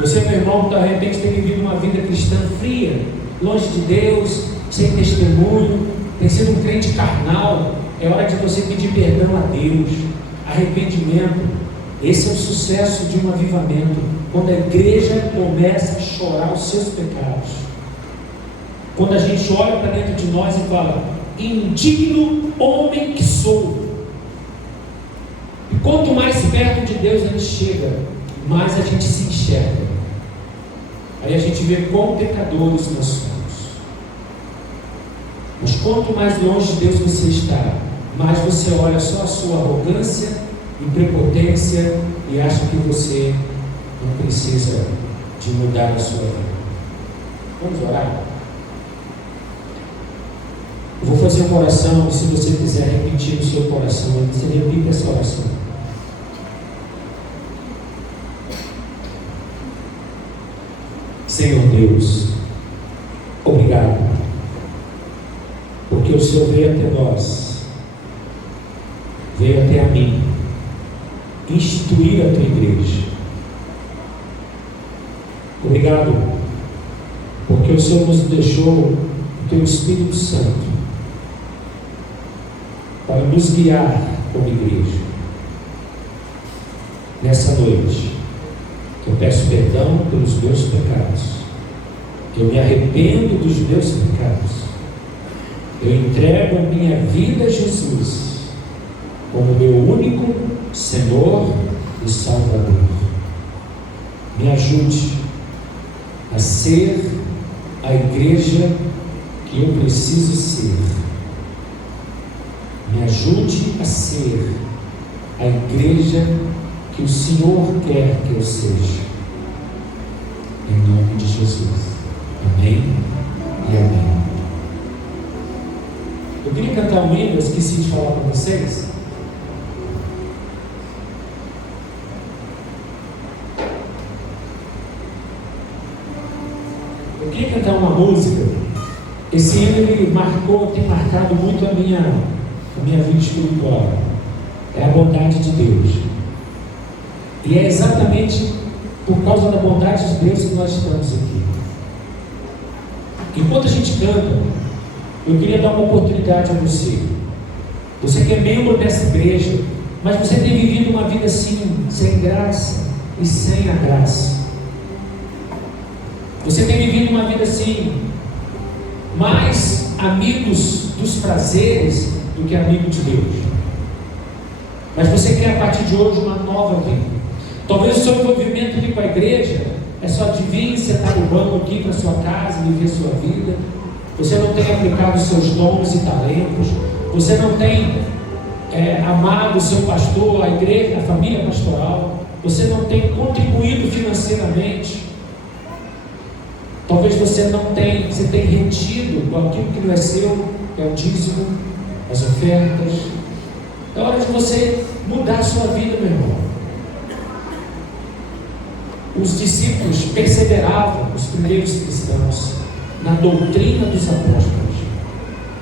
Você, meu irmão, de repente tem vivido uma vida cristã fria, longe de Deus, sem testemunho, tem sido um crente carnal. É hora de você pedir perdão a Deus, arrependimento. Esse é o sucesso de um avivamento, quando a igreja começa a chorar os seus pecados. Quando a gente olha para dentro de nós e fala, indigno homem que sou. E quanto mais perto de Deus a gente chega, mais a gente se enxerga. Aí a gente vê quão pecadores nós somos. Mas quanto mais longe de Deus você está, mais você olha só a sua arrogância e prepotência e acha que você não precisa de mudar a sua vida. Vamos orar? Eu vou fazer uma oração, e se você quiser repetir no seu coração, você repita essa oração. Senhor Deus, obrigado, porque o Senhor veio até nós, veio até a mim, instituir a tua igreja. Obrigado, porque o Senhor nos deixou o teu Espírito Santo para nos guiar como igreja. Nessa noite, eu peço perdão pelos meus pecados, eu me arrependo dos meus pecados, eu entrego a minha vida a Jesus como meu único Senhor e Salvador. Me ajude a ser a igreja que eu preciso ser. Me ajude a ser a igreja que o Senhor quer que eu seja. Em nome de Jesus. Amém e amém. Eu queria cantar um hino, eu esqueci de falar para vocês. Eu queria cantar uma música. Esse hino ele tem marcado muito a minha vida espiritual. É a bondade de Deus. E é exatamente por causa da bondade de Deus que nós estamos aqui. Enquanto a gente canta, eu queria dar uma oportunidade a você. Você que é membro dessa igreja, mas você tem vivido uma vida assim, sem graça e sem a graça. Você tem vivido uma vida assim, mais amigos dos prazeres do que amigo de Deus. Mas você quer a partir de hoje uma nova vida. Talvez o seu envolvimento aqui com a igreja é só de vir, sentar no banco aqui para sua casa, viver sua vida. Você não tem aplicado os seus dons e talentos. Você não tem amado o seu pastor, a igreja, a família pastoral. Você não tem contribuído financeiramente. Talvez você tem retido aquilo que não é seu, é o dízimo, as ofertas. É hora de você mudar a sua vida, meu irmão. Os discípulos perseveravam, os primeiros cristãos, na doutrina dos apóstolos.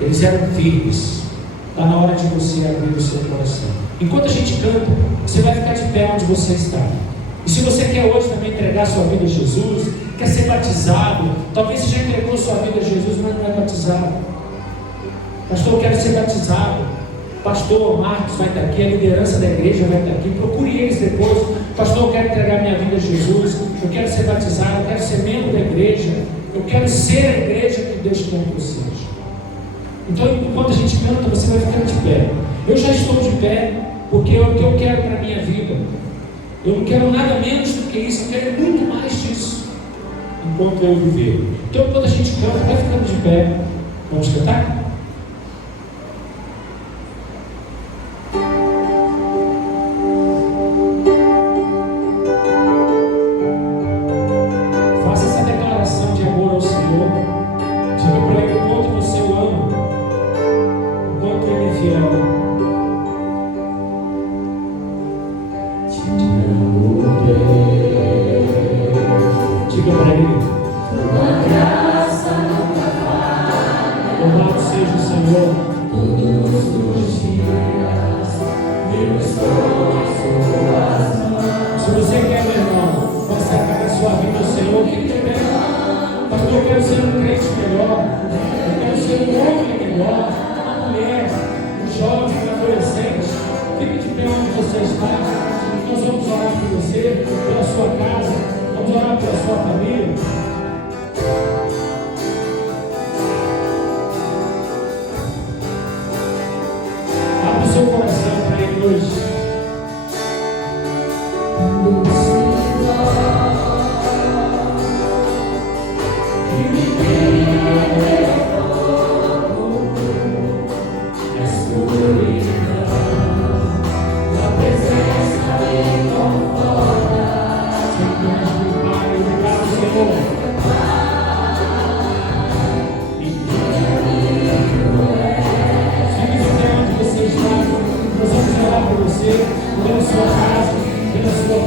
Eles eram firmes. Está na hora de você abrir o seu coração. Enquanto a gente canta, você vai ficar de pé onde você está. E se você quer hoje também entregar sua vida a Jesus, quer ser batizado, talvez você já entregou sua vida a Jesus, mas não é batizado. Pastor, eu quero ser batizado. Pastor Marcos vai estar aqui, a liderança da igreja vai estar aqui. Procure eles depois. Pastor, eu quero entregar minha vida a Jesus. Eu quero ser batizado, eu quero ser membro da igreja. Eu quero ser a igreja que Deus quer que eu seja. Então, enquanto a gente canta, você vai ficando de pé. Eu já estou de pé, porque é o que eu quero para a minha vida. Eu não quero nada menos do que isso, eu quero muito mais disso, enquanto eu viver. Então, quando a gente canta, vai ficando de pé. Vamos cantar? Faça essa declaração de amor ao Senhor. Diga para Ele o quanto você o ama, o quanto Ele é fiel. Diga para Ele: tua graça nunca falha. Louvado seja o Senhor todos os dias. Deus com suas mãos. Se você quer, meu irmão, consagrar a sua vida ao Senhor, fique de pé. Pastor, eu quero ser um crente melhor. Eu quero ser um homem melhor. Uma mulher, um jovem, um adolescente. Fique de pé onde você está. Nós vamos orar por você, pela sua casa, vamos orar pela sua família.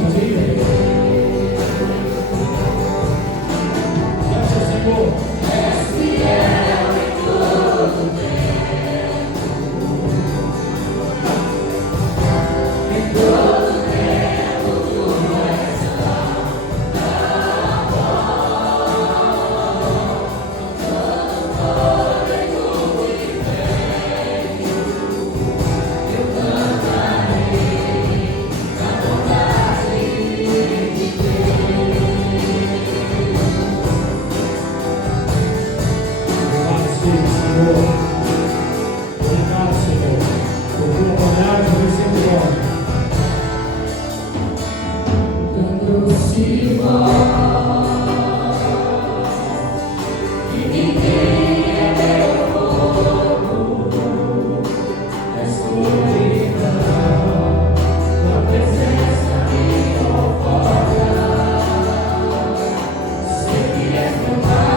família. Graças ao Senhor. És fiel em todo tempo. Em todo tempo tu és fiel. Obrigado, Senhor, por tua bondade e misericórdia. Dando-se voz, e ninguém é meu povo, escuridão, tua presença me conforta, sei que és meu Pai.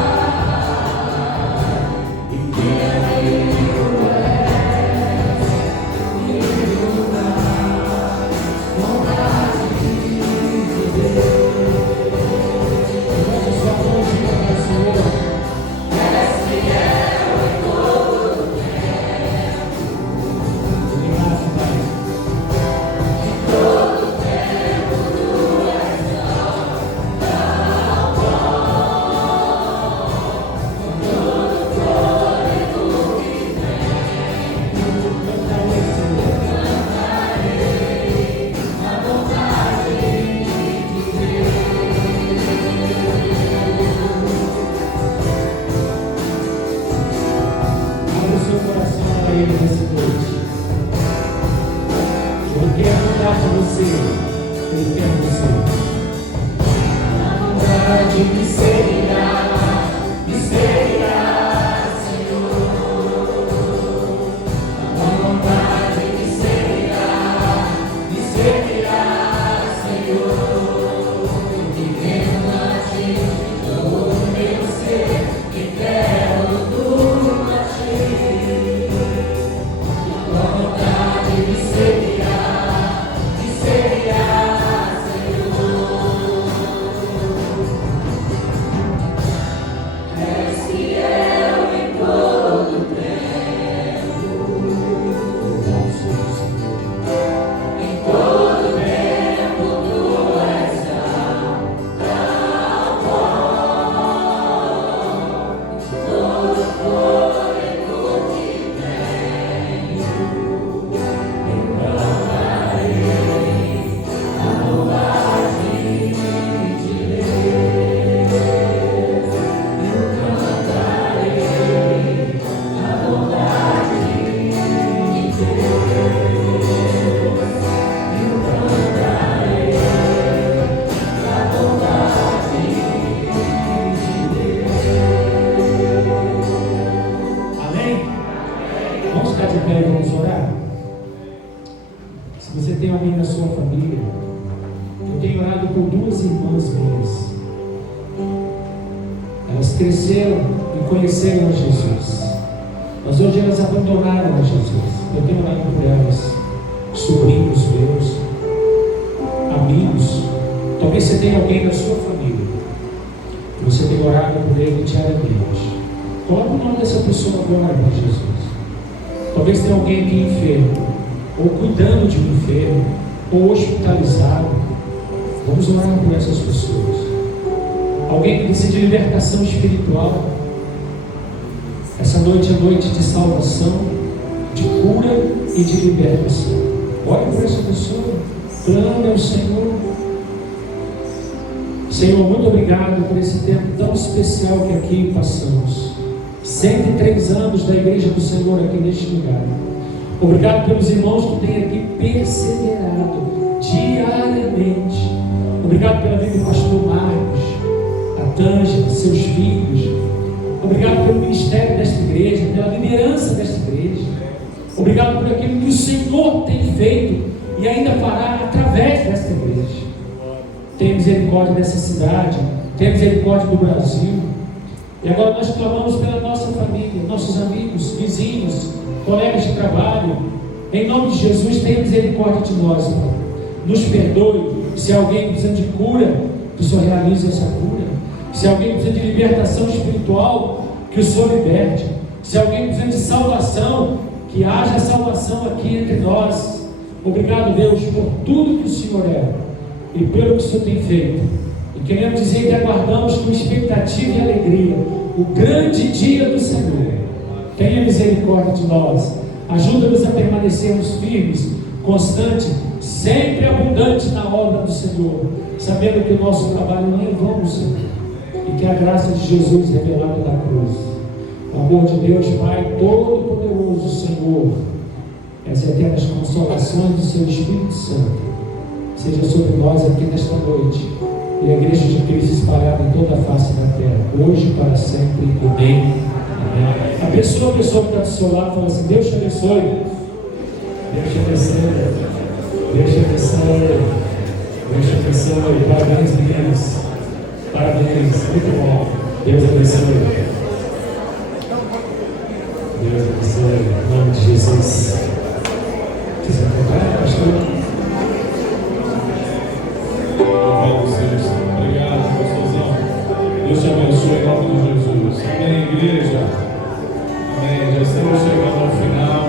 Cresceram e conheceram a Jesus, mas hoje elas abandonaram a Jesus. Eu tenho orado por elas, sobrinhos meus, amigos. Talvez você tenha alguém na sua família que você tenha orado por ele diariamente. Coloque o nome dessa pessoa agora para Jesus. Talvez tenha alguém aqui enfermo, ou cuidando de um enfermo, ou hospitalizado. Vamos orar por essas pessoas. Alguém que precisa de libertação espiritual. Essa noite é noite de salvação, de cura e de libertação. Ore por essa pessoa, clame ao Senhor. Senhor, muito obrigado por esse tempo tão especial que aqui passamos. 103 anos da Igreja do Senhor aqui neste lugar. Obrigado pelos irmãos que têm aqui perseverado diariamente. Obrigado pela vida do pastor Marcos, Tângela, seus filhos. Obrigado pelo ministério desta igreja, pela liderança desta igreja. Obrigado por aquilo que o Senhor tem feito e ainda fará através desta igreja. Tenha misericórdia dessa cidade, tenha misericórdia do Brasil. E agora nós clamamos pela nossa família, nossos amigos, vizinhos, colegas de trabalho. Em nome de Jesus, tenha misericórdia de nós, Pai. Nos perdoe, Se alguém precisa de cura, que o Senhor realize essa cura. Se alguém precisa de libertação espiritual, que o Senhor liberte. Se alguém precisa de salvação, que haja salvação aqui entre nós. Obrigado, Deus, por tudo que o Senhor é e pelo que o Senhor tem feito. E queremos dizer que aguardamos com expectativa e alegria o grande dia do Senhor. Tenha misericórdia de nós. Ajuda-nos a permanecermos firmes, constantes, sempre abundantes na obra do Senhor, sabendo que o nosso trabalho não é em vão, Senhor, e que a graça de Jesus revelada na cruz, o amor de Deus Pai Todo-Poderoso, Senhor, as eternas consolações do Seu Espírito Santo, seja sobre nós aqui nesta noite, e a Igreja de Cristo espalhada em toda a face da terra, hoje e para sempre. Amém. Amém. Abençoa a pessoa que está do seu lado e fala assim: Deus te abençoe. Deus te abençoe. Deus te abençoe. Deus te abençoe. Parabéns, meninos. Parabéns. Muito bom. Deus abençoe. Deus abençoe. Em nome de Jesus. Quiser cantar, pastor? Louvado seja. Obrigado, pastorzão. Deus te abençoe em nome de Jesus. Amém, igreja. Amém. Já estamos chegando ao final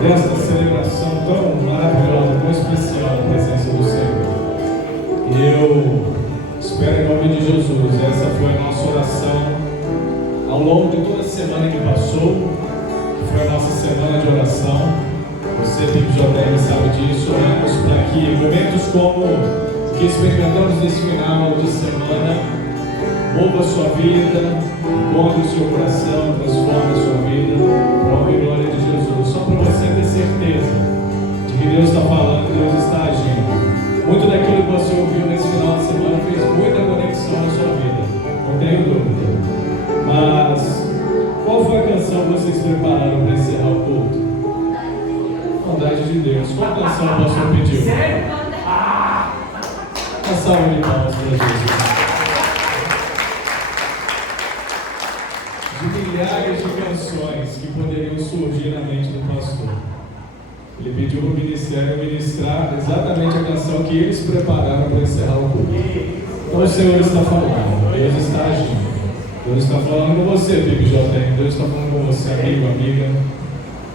desta celebração tão maravilhosa, tão especial na presença do Senhor. E eu espero em nome de Jesus. Essa foi a nossa oração ao longo de toda a semana que passou, que foi a nossa semana de oração. Você, PIBJM, sabe disso. Oramos para que momentos como que experimentamos nesse final de semana mova a sua vida, encontre o seu coração, transforme a sua vida para a honra e glória de Jesus. Só para você ter certeza de que Deus está falando, Deus está agindo. Muito daquilo que você ouviu nesse final de semana fez muita conexão na sua vida, não tenho dúvida. Mas qual foi a canção que vocês prepararam para encerrar o culto? Bondade de Deus. Qual canção o pastor pediu? Uma salva de palmas para Jesus. De milhares de canções que poderiam surgir na mente do pastor, ele pediu para o ministério ministrar exatamente a canção que eles prepararam para encerrar o culto. Então o Senhor está falando, Deus está agindo, Deus está falando com você, PIBJM, Deus está falando com você, amigo, amiga.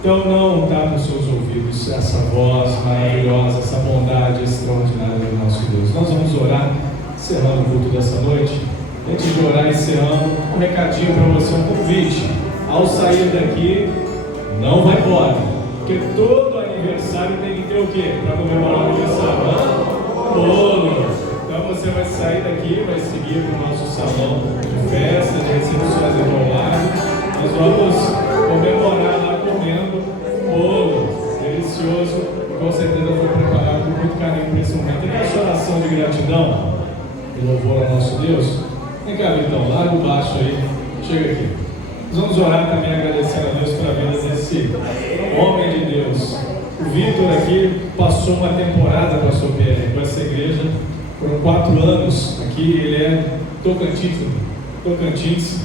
Então não está nos seus ouvidos essa voz maravilhosa, essa bondade extraordinária do nosso Deus. Nós vamos orar, encerrando o culto dessa noite. Antes de orar esse ano, um recadinho para você, um convite. Ao sair daqui, não vai embora, porque todo aniversário tem que ter o quê? Para comemorar o aniversário? Bolo! Então você vai sair daqui, vai seguir para o nosso salão de festa, de recepções aqui ao lado. Nós vamos comemorar lá comendo bolo delicioso, e com certeza foi preparado com muito carinho para esse momento. E nessa oração de gratidão e louvor ao nosso Deus, vem cá, então, larga o baixo aí, chega aqui. Nós vamos orar também agradecendo a Deus pela vida desse homem de Deus. O Vitor aqui passou uma temporada, pastor Pierre, com essa igreja. Foram 4 anos aqui. Ele é Tocantins,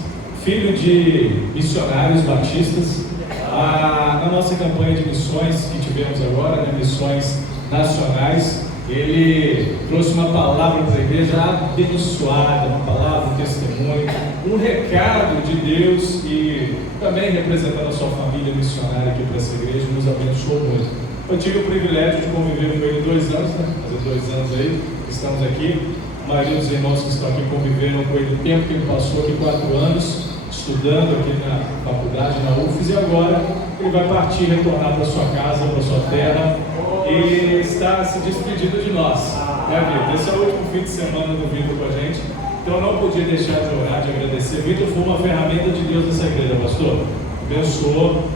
filho de missionários batistas. Na nossa campanha de missões que tivemos agora, né, missões nacionais, ele trouxe uma palavra para a igreja abençoada, uma palavra de testemunho, um recado de Deus, e também representando a sua família missionária aqui para essa igreja, nos abençoou muito. Eu tive o privilégio de conviver com ele 2 anos, né? Fazer 2 anos aí, estamos aqui. A maioria dos irmãos que estão aqui conviveram com ele o tempo que ele passou aqui, 4 anos, estudando aqui na faculdade, na UFES, e agora ele vai partir, retornar para sua casa, para sua terra, e está se despedindo de nós. Vitor? Esse é o último fim de semana do Vitor com a gente, então eu não podia deixar de orar, de agradecer. Vitor foi uma ferramenta de Deus nessa igreja, pastor. Abençoou,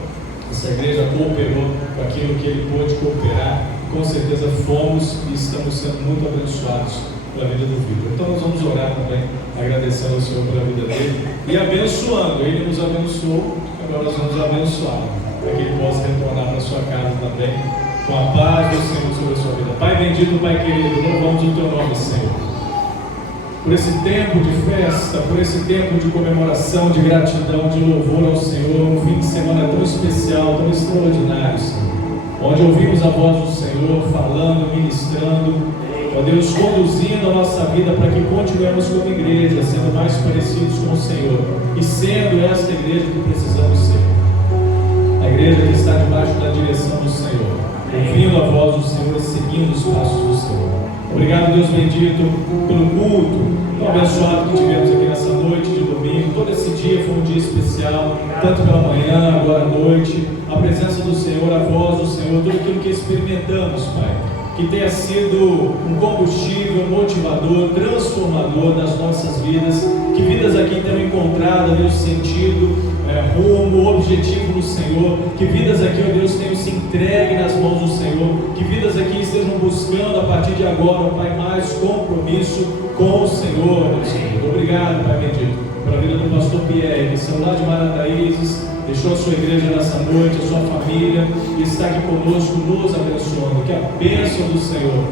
essa igreja cooperou com aquilo que ele pôde cooperar, e com certeza fomos e estamos sendo muito abençoados pela vida do Vitor. Então nós vamos orar também, agradecendo ao Senhor pela vida dele e abençoando. Ele nos abençoou, agora nós vamos abençoar, para que ele possa retornar para a sua casa também, com a paz do Senhor sobre a sua vida. Pai bendito, Pai querido, louvamos o teu nome, Senhor, por esse tempo de festa, por esse tempo de comemoração, de gratidão, de louvor ao Senhor, um fim de semana tão especial, tão extraordinário, Senhor, onde ouvimos a voz do Senhor falando, ministrando, ó Deus, conduzindo a nossa vida para que continuemos como igreja, sendo mais parecidos com o Senhor e sendo esta igreja que precisamos ser. A igreja que está debaixo da direção do Senhor, ouvindo a voz do Senhor e seguindo os passos do Senhor. Obrigado, Deus bendito, pelo culto tão abençoado que tivemos aqui nessa noite de domingo. Todo esse dia foi um dia especial, tanto pela manhã, agora à noite. A presença do Senhor, a voz do Senhor, tudo aquilo que experimentamos, Pai, que tenha sido um combustível motivador, transformador das nossas vidas, que vidas aqui tenham encontrado, Deus, sentido, rumo, objetivo no Senhor, que vidas aqui, ó Deus, tenham se entregue nas mãos do Senhor, que vidas aqui estejam buscando a partir de agora, ó Pai, mais compromisso com o Senhor, Deus querido. Obrigado, Pai bendito, pela vida do pastor Pierre, que saiu lá de Marataízes, deixou a sua igreja nessa noite, a sua família, e está aqui conosco, nos abençoando. Que a bênção do Senhor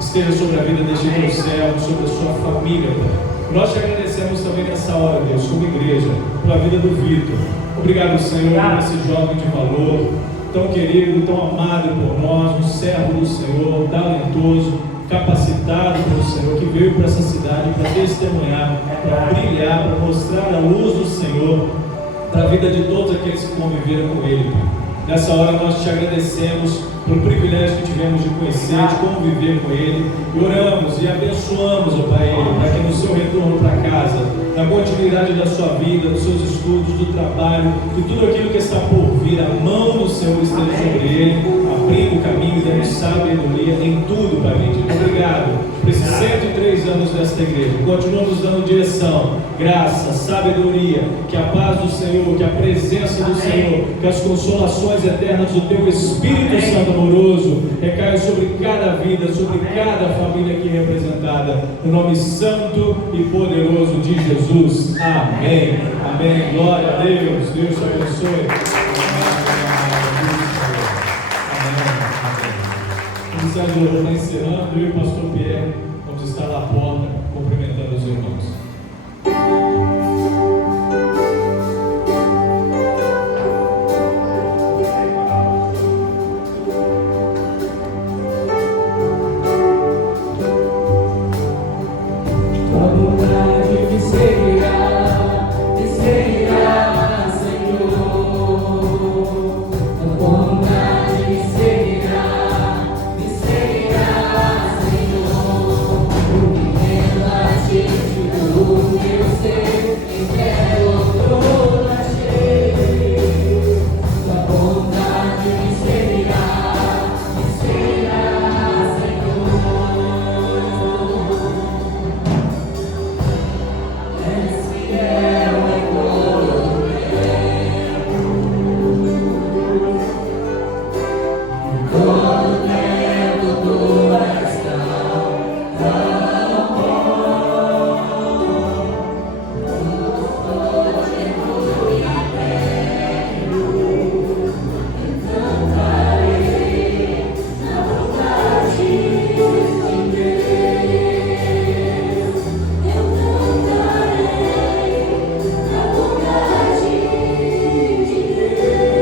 esteja sobre a vida deste teu servo, sobre a sua família, Pai. Nós te agradecemos também nessa hora, Deus, como igreja, pela vida do Vitor. Obrigado, Senhor, por esse jovem de valor, tão querido, tão amado por nós, um servo do Senhor, talentoso, capacitado pelo Senhor, que veio para essa cidade para testemunhar, para brilhar, para mostrar a luz do Senhor para a vida de todos aqueles que conviveram com Ele, Pai. Nessa hora nós te agradecemos pelo privilégio que tivemos de conhecer, de conviver com Ele, e oramos e abençoamos, ó Pai, Ele, para que no seu retorno para casa, na continuidade da sua vida, dos seus estudos, do trabalho, de tudo aquilo que está por vir, a mão do Senhor esteja sobre Ele, abrindo o caminho, dando sabedoria em tudo, Pai bendito. Obrigado por esses 103 anos desta igreja. Continua nos dando direção, graça, sabedoria, que a paz do Senhor, que a presença do Senhor, que as consolações eternas do Teu Espírito Santo amoroso recaiam sobre cada vida, sobre cada família aqui representada, no nome santo e poderoso de Jesus. Amém. Amém. Glória a Deus. Deus te abençoe. Amém. O Ministério do Louvor está encerrando, eu e o pastor Pierre vamos estar lá fora.